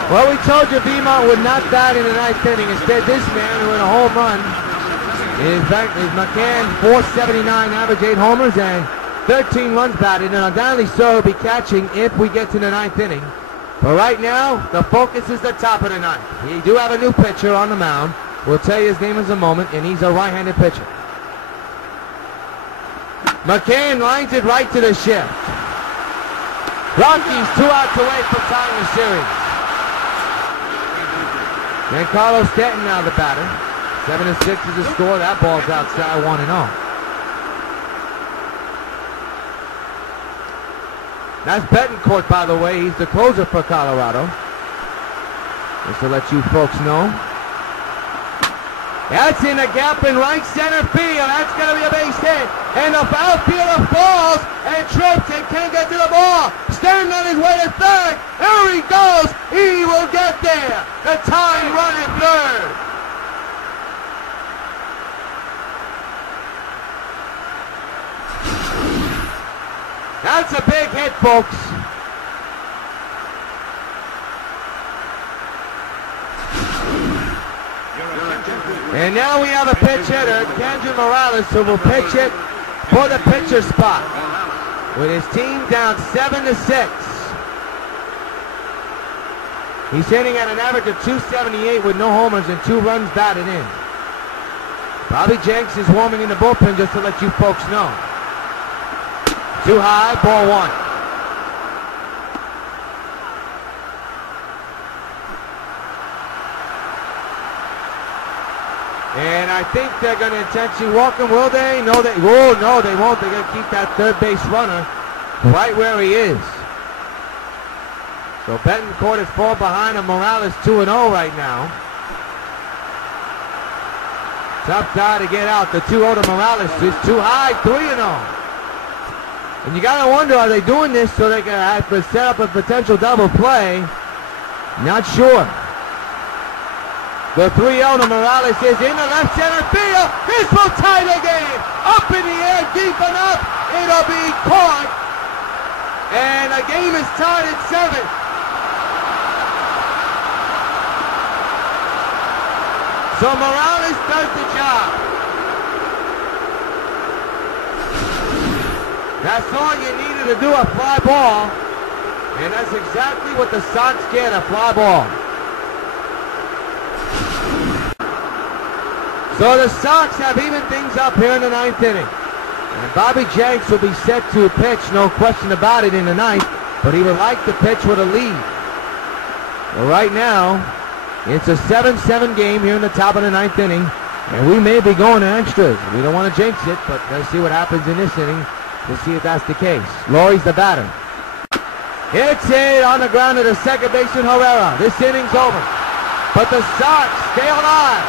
Well, we told you Beamont would not bat in the 9th inning. Instead, this man who hit a home run is McCann, 479, average 8 homers, and 13 runs batted, and undoubtedly so will be catching if we get to the 9th inning. But right now, the focus is the top of the 9th. We do have a new pitcher on the mound. We'll tell you his name in a moment, and he's a right-handed pitcher. McCann lines it right to the shift. Rockies 2 outs away from tying the series. Giancarlo Stanton now the batter. 7 to 6 is the score. That ball's outside 1-0. That's Betancourt, by the way. He's the closer for Colorado. Just to let you folks know. That's in the gap in right center field. That's going to be a base hit. And the outfielder falls and trips and can't get to the ball. Stanton on his way to third. There he goes. He will get there. The tying run at third. That's a big hit, folks. And now we have a pitch hitter, Kendrick Morales, who will pitch it for the pitcher spot. With his team down 7 to 6. He's hitting at an average of 278 with no homers and 2 runs batted in. Bobby Jenks is warming in the bullpen just to let you folks know. Too high, ball 1. And I think they're going to intentionally walk him, will they? No, they won't. They're going to keep that third base runner right where he is. So Betancourt is far behind him. Morales 2-0 right now. Tough guy to get out. The 2-0 to Morales is too high, 3-0. And you got to wonder, are they doing this so they can have to set up a potential double play? Not sure. The 3-0 to Morales is in the left center field. This will tie the game. Up in the air, deep enough. It'll be caught. And the game is tied at 7. So Morales does the job. That's all you needed to do, a fly ball. And that's exactly what the Sox get, a fly ball. So the Sox have evened things up here in the 9th inning. And Bobby Jenks will be set to pitch, no question about it, in the 9th. But he would like to pitch with a lead. Well, right now, it's a 7-7 game here in the top of the 9th inning. And we may be going to extras. We don't want to jinx it, but let's see what happens in this inning to see if that's the case. Laurie's the batter. Hits it on the ground to the second baseman, Herrera. This inning's over. But the Sox stay alive.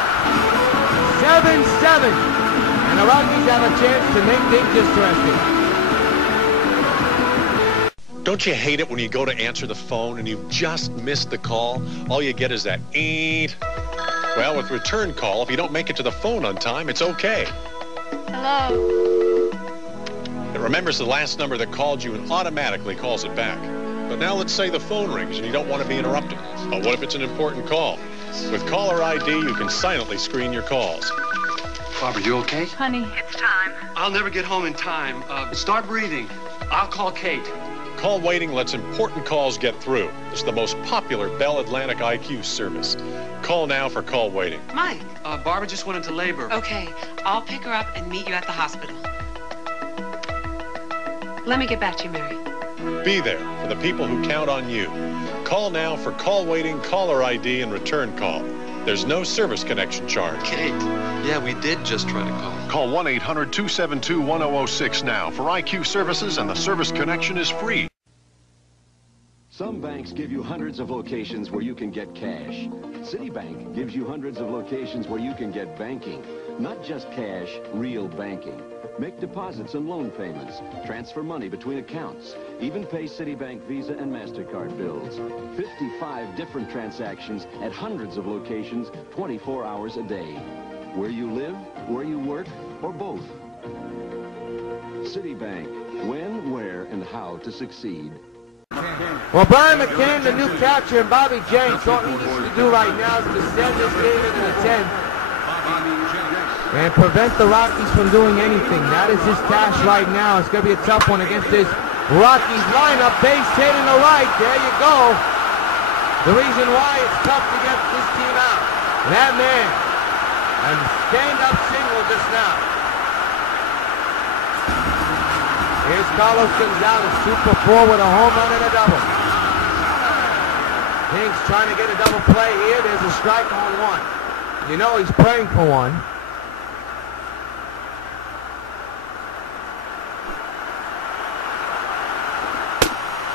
7-7, and the Rockies have a chance to make things interesting. Don't you hate it when you go to answer the phone and you've just missed the call? All you get is that eeet. Well, with return call, if you don't make it to the phone on time, it's okay. Hello? It remembers the last number that called you and automatically calls it back. But now let's say the phone rings and you don't want to be interrupted. But what if it's an important call? With caller ID, you can silently screen your calls. Barbara, you okay? Honey, It's time. I'll never get home in time. Start breathing. I'll call Kate. Call waiting lets important calls get through. It's the most popular Bell Atlantic IQ service. Call now for call waiting. Mike. Barbara just went into labor. Okay, I'll pick her up and meet you at the hospital. Let me get back to you, Mary. Be there for the people who count on you. Call now for call waiting, caller ID, and return call. There's no service connection charge. Kate, yeah, we did just try to call. Call 1-800-272-1006 now for IQ services, and the service connection is free. Some banks give you hundreds of locations where you can get cash. Citibank gives you hundreds of locations where you can get banking. Not just cash, real banking. Make deposits and loan payments, transfer money between accounts, even pay Citibank Visa and MasterCard bills. 55 different transactions at hundreds of locations, 24 hours a day. Where you live, where you work, or both. Citibank, when, where, and how to succeed. Well, Brian McCann, the new catcher, and Bobby Jenks, all he needs to do right now is to send this game into the 10th and prevent the Rockies from doing anything. That is his task right now. It's going to be a tough one against this Rockies lineup. Base hit in the right. There you go. The reason why it's tough to get this team out. That man. And stand-up single just now. Here's Carlos Gonzalez, 2 for 4 with a home run and a double. Hinks trying to get a double play here. There's a strike on 1. You know he's praying for one.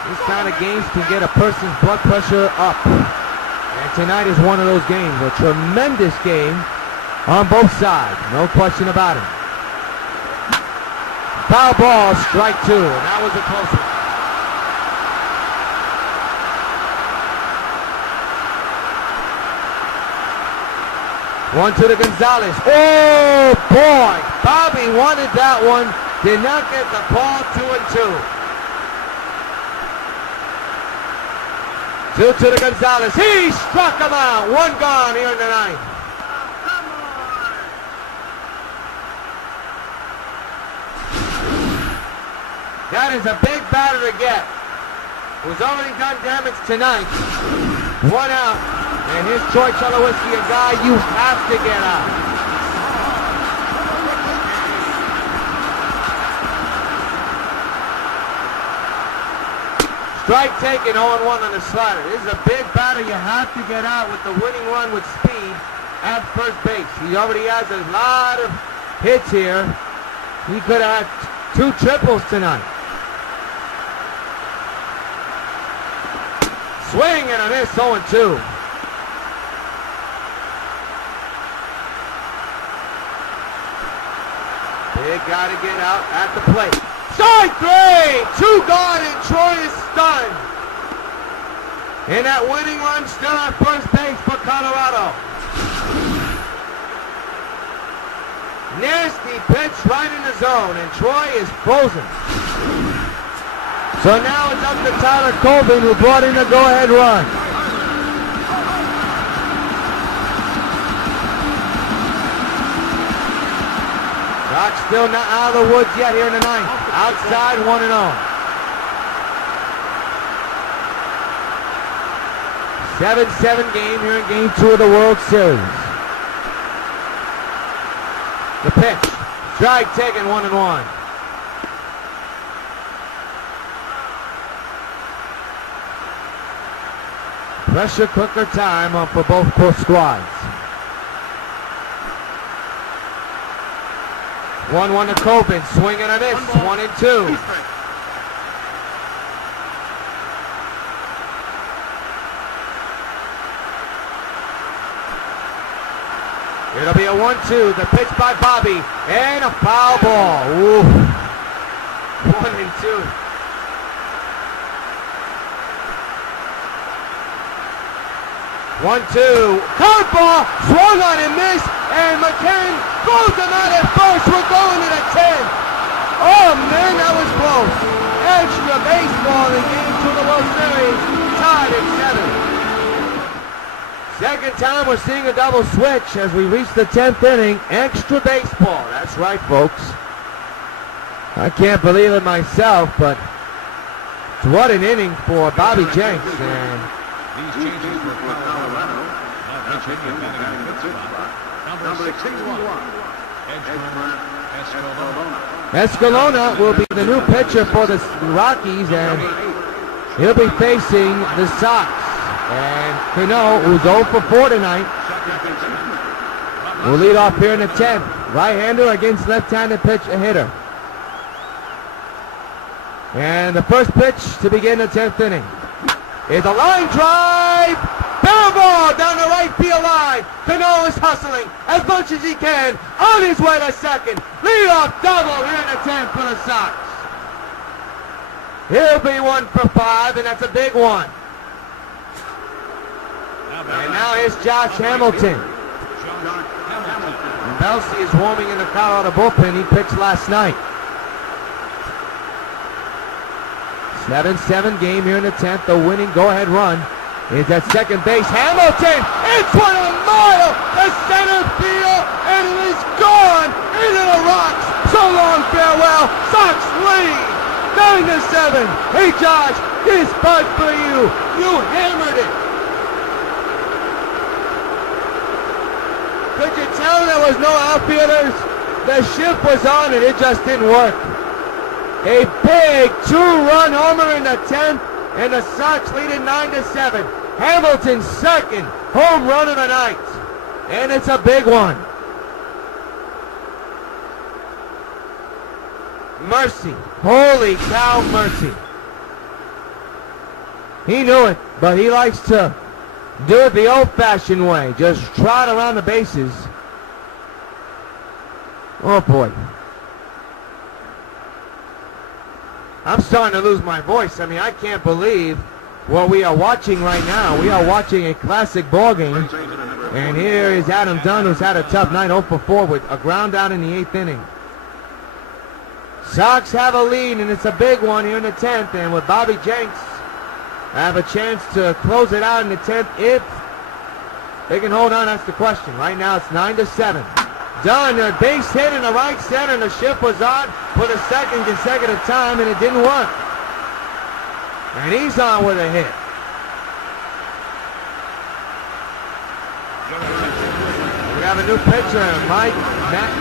These kind of games can get a person's blood pressure up. And tonight is one of those games. A tremendous game on both sides. No question about it. Foul ball, strike 2. And that was a close one. 1 to the Gonzalez. Oh, boy. Bobby wanted that one. Did not get the ball. 2-2. 2 to the Gonzalez. He struck him out. 1 gone here in the 9th. That is a big batter to get. Who's already done damage tonight. One out. And here's Troy Tulowitzki, a guy you have to get out. Strike taken, 0-1 on the slider. This is a big batter you have to get out with the winning run with speed at first base. He already has a lot of hits here. He could have had 2 triples tonight. Swing and a miss, 0-2. Big guy to get out at the plate. Strike 3! 2 gone and Troy is stunned. And that winning run still at first base for Colorado. Nasty pitch right in the zone, and Troy is frozen. So now it's up to Tyler Colvin, who brought in the go-ahead run. Sox still not out of the woods yet here in the ninth. Outside 1-0. 7-7 game here in Game 2 of the World Series. The pitch. Strike taken, 1-1. Pressure cooker time for both squads. 1-1 to Colvin. Swing and a miss. 1-2. It'll be a 1-2. The pitch by Bobby. And a foul ball. Ooh. 1-2. One-two. Curveball. Swung on and missed. And McCann throws him out at first. We're going to the 10. Oh, man, that was close. Extra baseball in Game 2 of the World Series. Tied at 7. Second time we're seeing a double switch as we reach the 10th inning. Extra baseball. That's right, folks. I can't believe it myself, but what an inning for Bobby Jenks. And these changes for Colorado. Now pitching and batting in the 5th spot. Number 61. Escalona will be the new pitcher for the Rockies, and he'll be facing the Sox. And Cano, who's 0 for 4 tonight, will lead off here in the 10th. Right-hander against left-handed hitter. And the first pitch to begin the 10th inning is a line drive. Barrel ball down the right field line. Cano is hustling as much as he can on his way to second. Leadoff double here in the 10th for the Sox. He'll be 1 for 5, and that's a big one. And now here's Josh Hamilton. And Belsey is warming in the Colorado bullpen. He pitched last night. 7-7 game here in the 10th. The winning go-ahead run is at second base. Hamilton! It's 1 mile to center field, and it is gone into the rocks. So long, farewell. Sox lead 9-7. Hey, Josh, this putt for you. You hammered it. Could you tell there was no outfielders? The shift was on and it just didn't work. A big 2-run homer in the 10th, and the Sox lead it 9-7. Hamilton's second home run of the night, and it's a big one. Mercy. Holy cow, Mercy. He knew it, but he likes to do it the old-fashioned way. Just trot around the bases. Oh, boy. I'm starting to lose my voice. I mean, I can't believe what we are watching right now. We are watching a classic ball game. And here is Adam Dunn, who's had a tough night, 0 for 4 with a ground out in the 8th inning. Sox have a lead, and it's a big one here in the 10th. And with Bobby Jenks, have a chance to close it out in the 10th if they can hold on. That's the question. Right now it's 9-7. Dunn, a base hit in the right center, and the shift was on for the second consecutive time, and it didn't work. And he's on with a hit. We have a new pitcher, Matt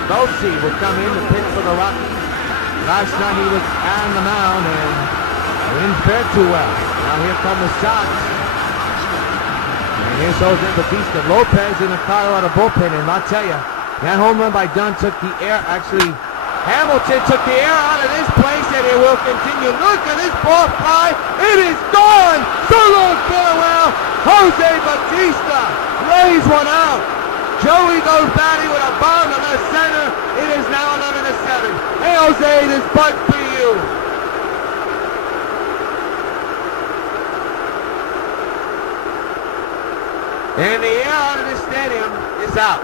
Belsey, will come in to pitch for the Rockies. Last night he was on the mound and he didn't fare too well. Now here come the Sox. And here's Jose Bautista Lopez in the Colorado bullpen. And I'll tell you, that home run by Dunn took the air. Actually, Hamilton took the air out of this place, and it will continue. Look at this ball fly. It is gone. So long farewell. Jose Bautista lays one out. Joey goes batting with a bomb to left center. It is now 11-7. Hey, Jose, this butt for you. And the air out of the stadium is out.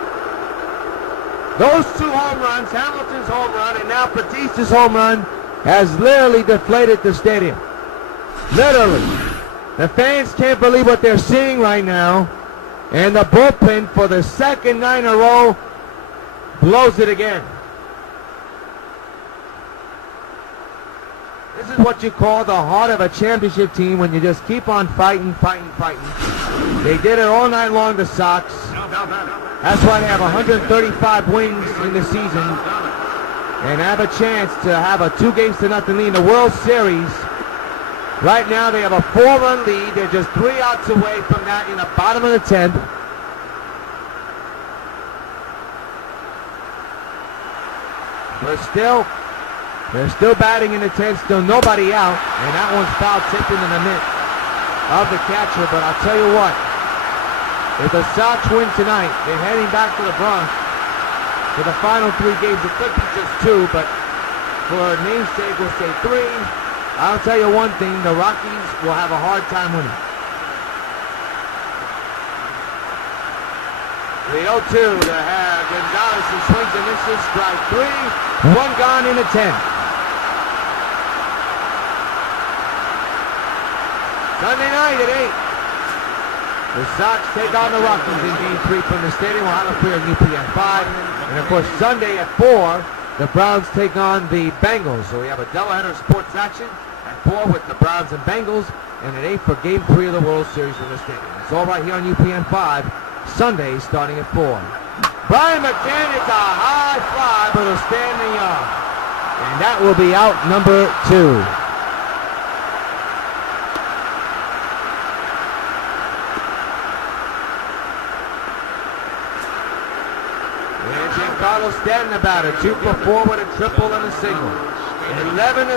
Those two home runs, Hamilton's home run and now Bautista's home run, has literally deflated the stadium. Literally. The fans can't believe what they're seeing right now. And the bullpen for the second night in a row blows it again. This is what you call the heart of a championship team when you just keep on fighting. They did it all night long, the Sox. That's why they have 135 wins in the season and have a chance to have a 2-0 lead in the World Series. Right now they have a 4-run lead. They're just 3 outs away from that in the bottom of the 10th. They're still batting in the 10th, still nobody out, and that one's foul tipped into the mitt of the catcher. But I'll tell you what, if the Sox win tonight, they're heading back to the Bronx for the final 3 games. It could be just 2, but for namesake, we'll say 3. I'll tell you one thing, the Rockies will have a hard time winning. The 0-2 to have Gonzalez, who swings and misses, strike 3, 1 gone in the 10th. Sunday night at 8. The Sox take on the Rockies in Game 3 from the stadium. We'll have a free on UPN 5. And of course, Sunday at 4, the Browns take on the Bengals. So we have a doubleheader sports action at 4 with the Browns and Bengals, and at 8 for Game 3 of the World Series from the stadium. It's all right here on UPN 5, Sunday starting at 4. Brian McCann, it's a high fly, but it'll stand in the yard. And that will be out number 2. Carlos Stanton about it. 2 for 4 with a triple and a single. 11-7,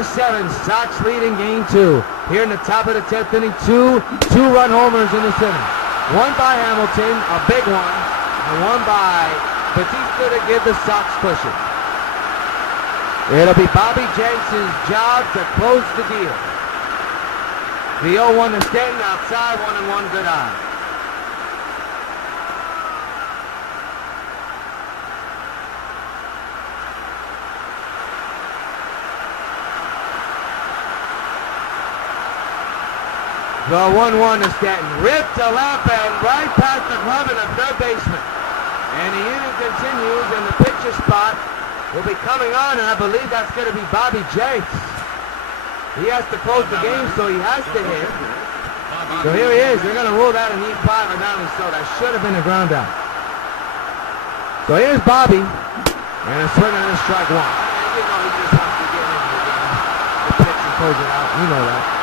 Sox lead in Game 2. Here in the top of the 10th inning, 2 two-run homers in this inning. One by Hamilton, a big one, and one by Bautista to give the Sox pushing. It'll be Bobby Jensen's job to close the deal. The 0-1 to Stanton outside, 1-1, good eye. The 1-1 to Stanton. Ripped to left and right past the glove of the third baseman. And the inning continues, and the pitcher spot will be coming on, and I believe that's going to be Bobby Jenks. He has to close the game, so he has to hit. So here he is. They're going to rule that an E5 or not, so that should have been a ground out. So here's Bobby, and a swing and a strike 1. And you know he just wants to get into the game. The pitch and close it out. You know that.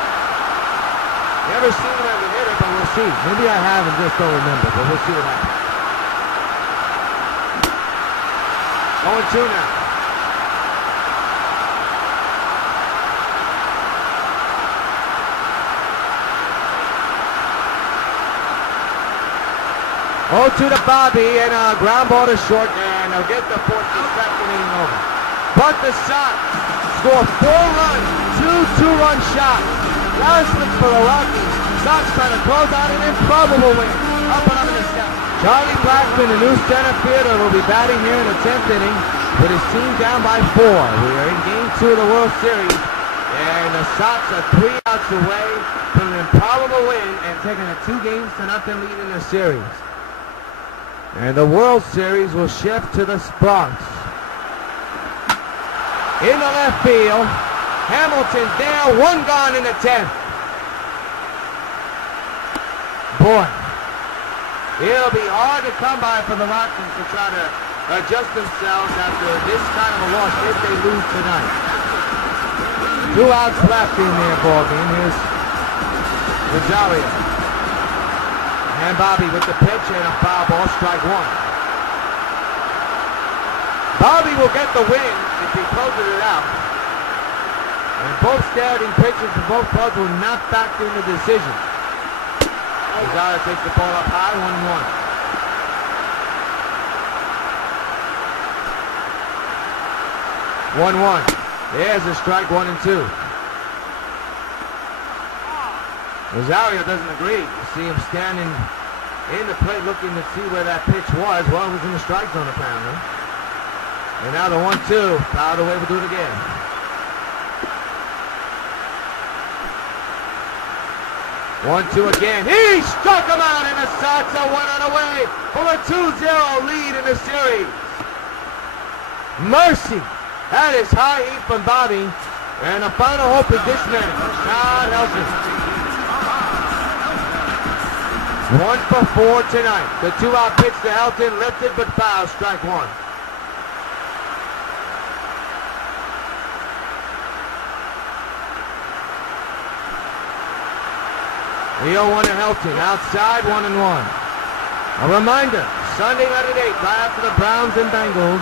Never seen him as a hitter, but we'll see. Maybe I have and just don't remember, but we'll see what happens. 0-2 now. To Bobby, and a ground ball to short, and they'll get the 4th to 2nd inning over. But the Sox score 4 runs, 2 two-run shots. Last week for the Rockies, Sox trying to close out an improbable win. Up and up in the 7th. Charlie Blackmon, the new center fielder, will be batting here in the 10th inning with his team down by 4. We are in Game 2 of the World Series, and the Sox are 3 outs away from an improbable win and taking a 2-0 lead in the series. And the World Series will shift to the Bronx. In the left field, Hamilton's there, 1 gone in the 10th. Boy, It'll be hard to come by for the Rockies to try to adjust themselves after this kind of a loss if they lose tonight. 2 outs left in their ball game. Here's Rosario. And Bobby with the pitch and a foul ball, strike 1. Bobby will get the win if he closes it out. And both starting pitchers for both clubs will not factor into the decision. Rosario takes the ball up high, 1-1. 1-1. There's a strike, 1 and 2. Rosario doesn't agree. You see him standing in the plate looking to see where that pitch was. Well, it was in the strike zone apparently. And now the 1-2. Fouled away, we'll do it again. 1-2 again. He struck him out, and the Sox are 1 out away from a 2-0 lead in the series. Mercy. That is high heat from Bobby. And the final hope is this man, Todd Helton. 1 for 4 tonight. The 2-out pitch to Helton, lifted but foul, strike 1. The 0-1 to Helton, outside, 1-1. A reminder, Sunday night at 8, right after the Browns and Bengals,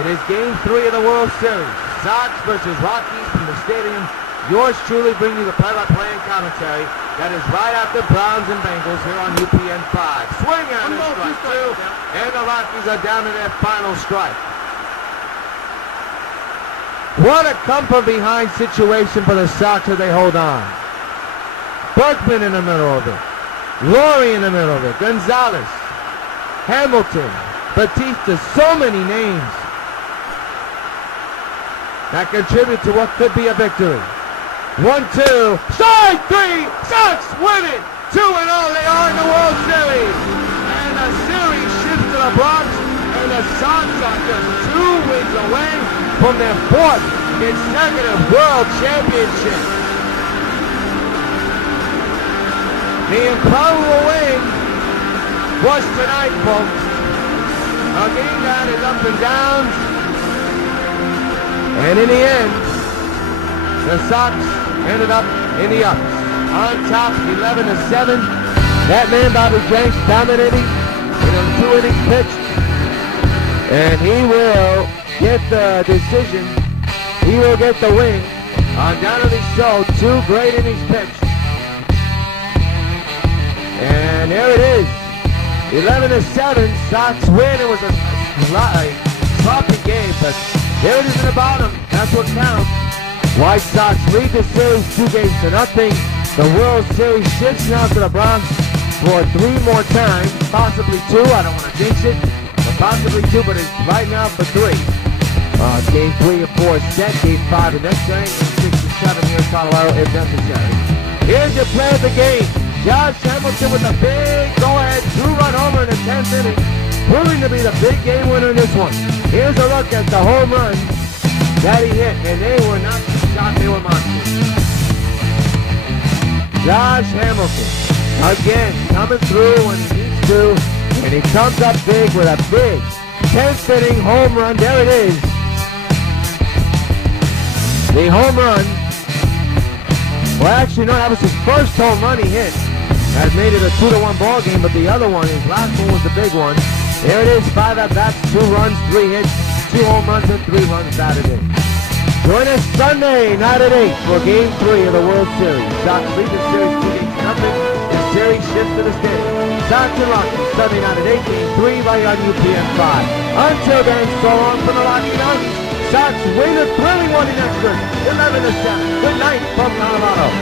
it is Game 3 of the World Series. Sox versus Rockies from the stadium. Yours truly bringing you the play-by-play and commentary. That is right after Browns and Bengals here on UPN 5. Swing and a strike 2, and the Rockies are down to their final strike. What a come-from-behind situation for the Sox as they hold on. Berkman in the middle of it. Laurie in the middle of it. Gonzalez. Hamilton. Batista. So many names that contribute to what could be a victory. 1-2. Strike 3. Sox win it. 2-0. They are in the World Series. And the series shifts to the Bronx. And the Sox are just 2 wins away from their 4th consecutive World Championship. The improbable win was tonight, folks. A game that is up and downs. And in the end, the Sox ended up in the ups. On top, 11-7. That man, Bobby Jenks, dominating in a 2 innings pitch. And he will get the decision. He will get the win. Undoubtedly so. 2 great innings pitched. And there it is. 11-7. Sox win. It was a sloppy game, but there it is in the bottom. That's what counts. White Sox lead the series 2-0. The World Series shifts now to the Bronx for 3 more times, possibly 2. I don't want to jinx it, but possibly 2. But it's right now for 3. Game 3 and 4 is set. Game 5 and next game. Game 6 and 7 here in Colorado if necessary. Here's your play of the game. Josh Hamilton with a big go-ahead 2-run homer in the 10th inning, proving to be the big game winner in this one. Here's a look at the home run that he hit, and they were not shot, they were monsters. Josh Hamilton, again, coming through when he needs to, and he comes up big with a big 10th inning home run. There it is. The home run. Well, actually, no, that was his first home run he hit. That made it a 2-1 ball game, but the other one, his last one was the big one. There it is, 5 at-bats, 2 runs, 3 hits, 2 home runs, and 3 runs batted in. Join us Sunday night at 8 for Game 3 of the World Series. Sox lead the series 2-0. The series shifts to the stadium. Sox and Rockies, Sunday night at 8, Game 3 right on UPN 5. Until then, so long from the Rocky Mountains. Sox win a thrilling one in extras, 11-7. Good night from Colorado.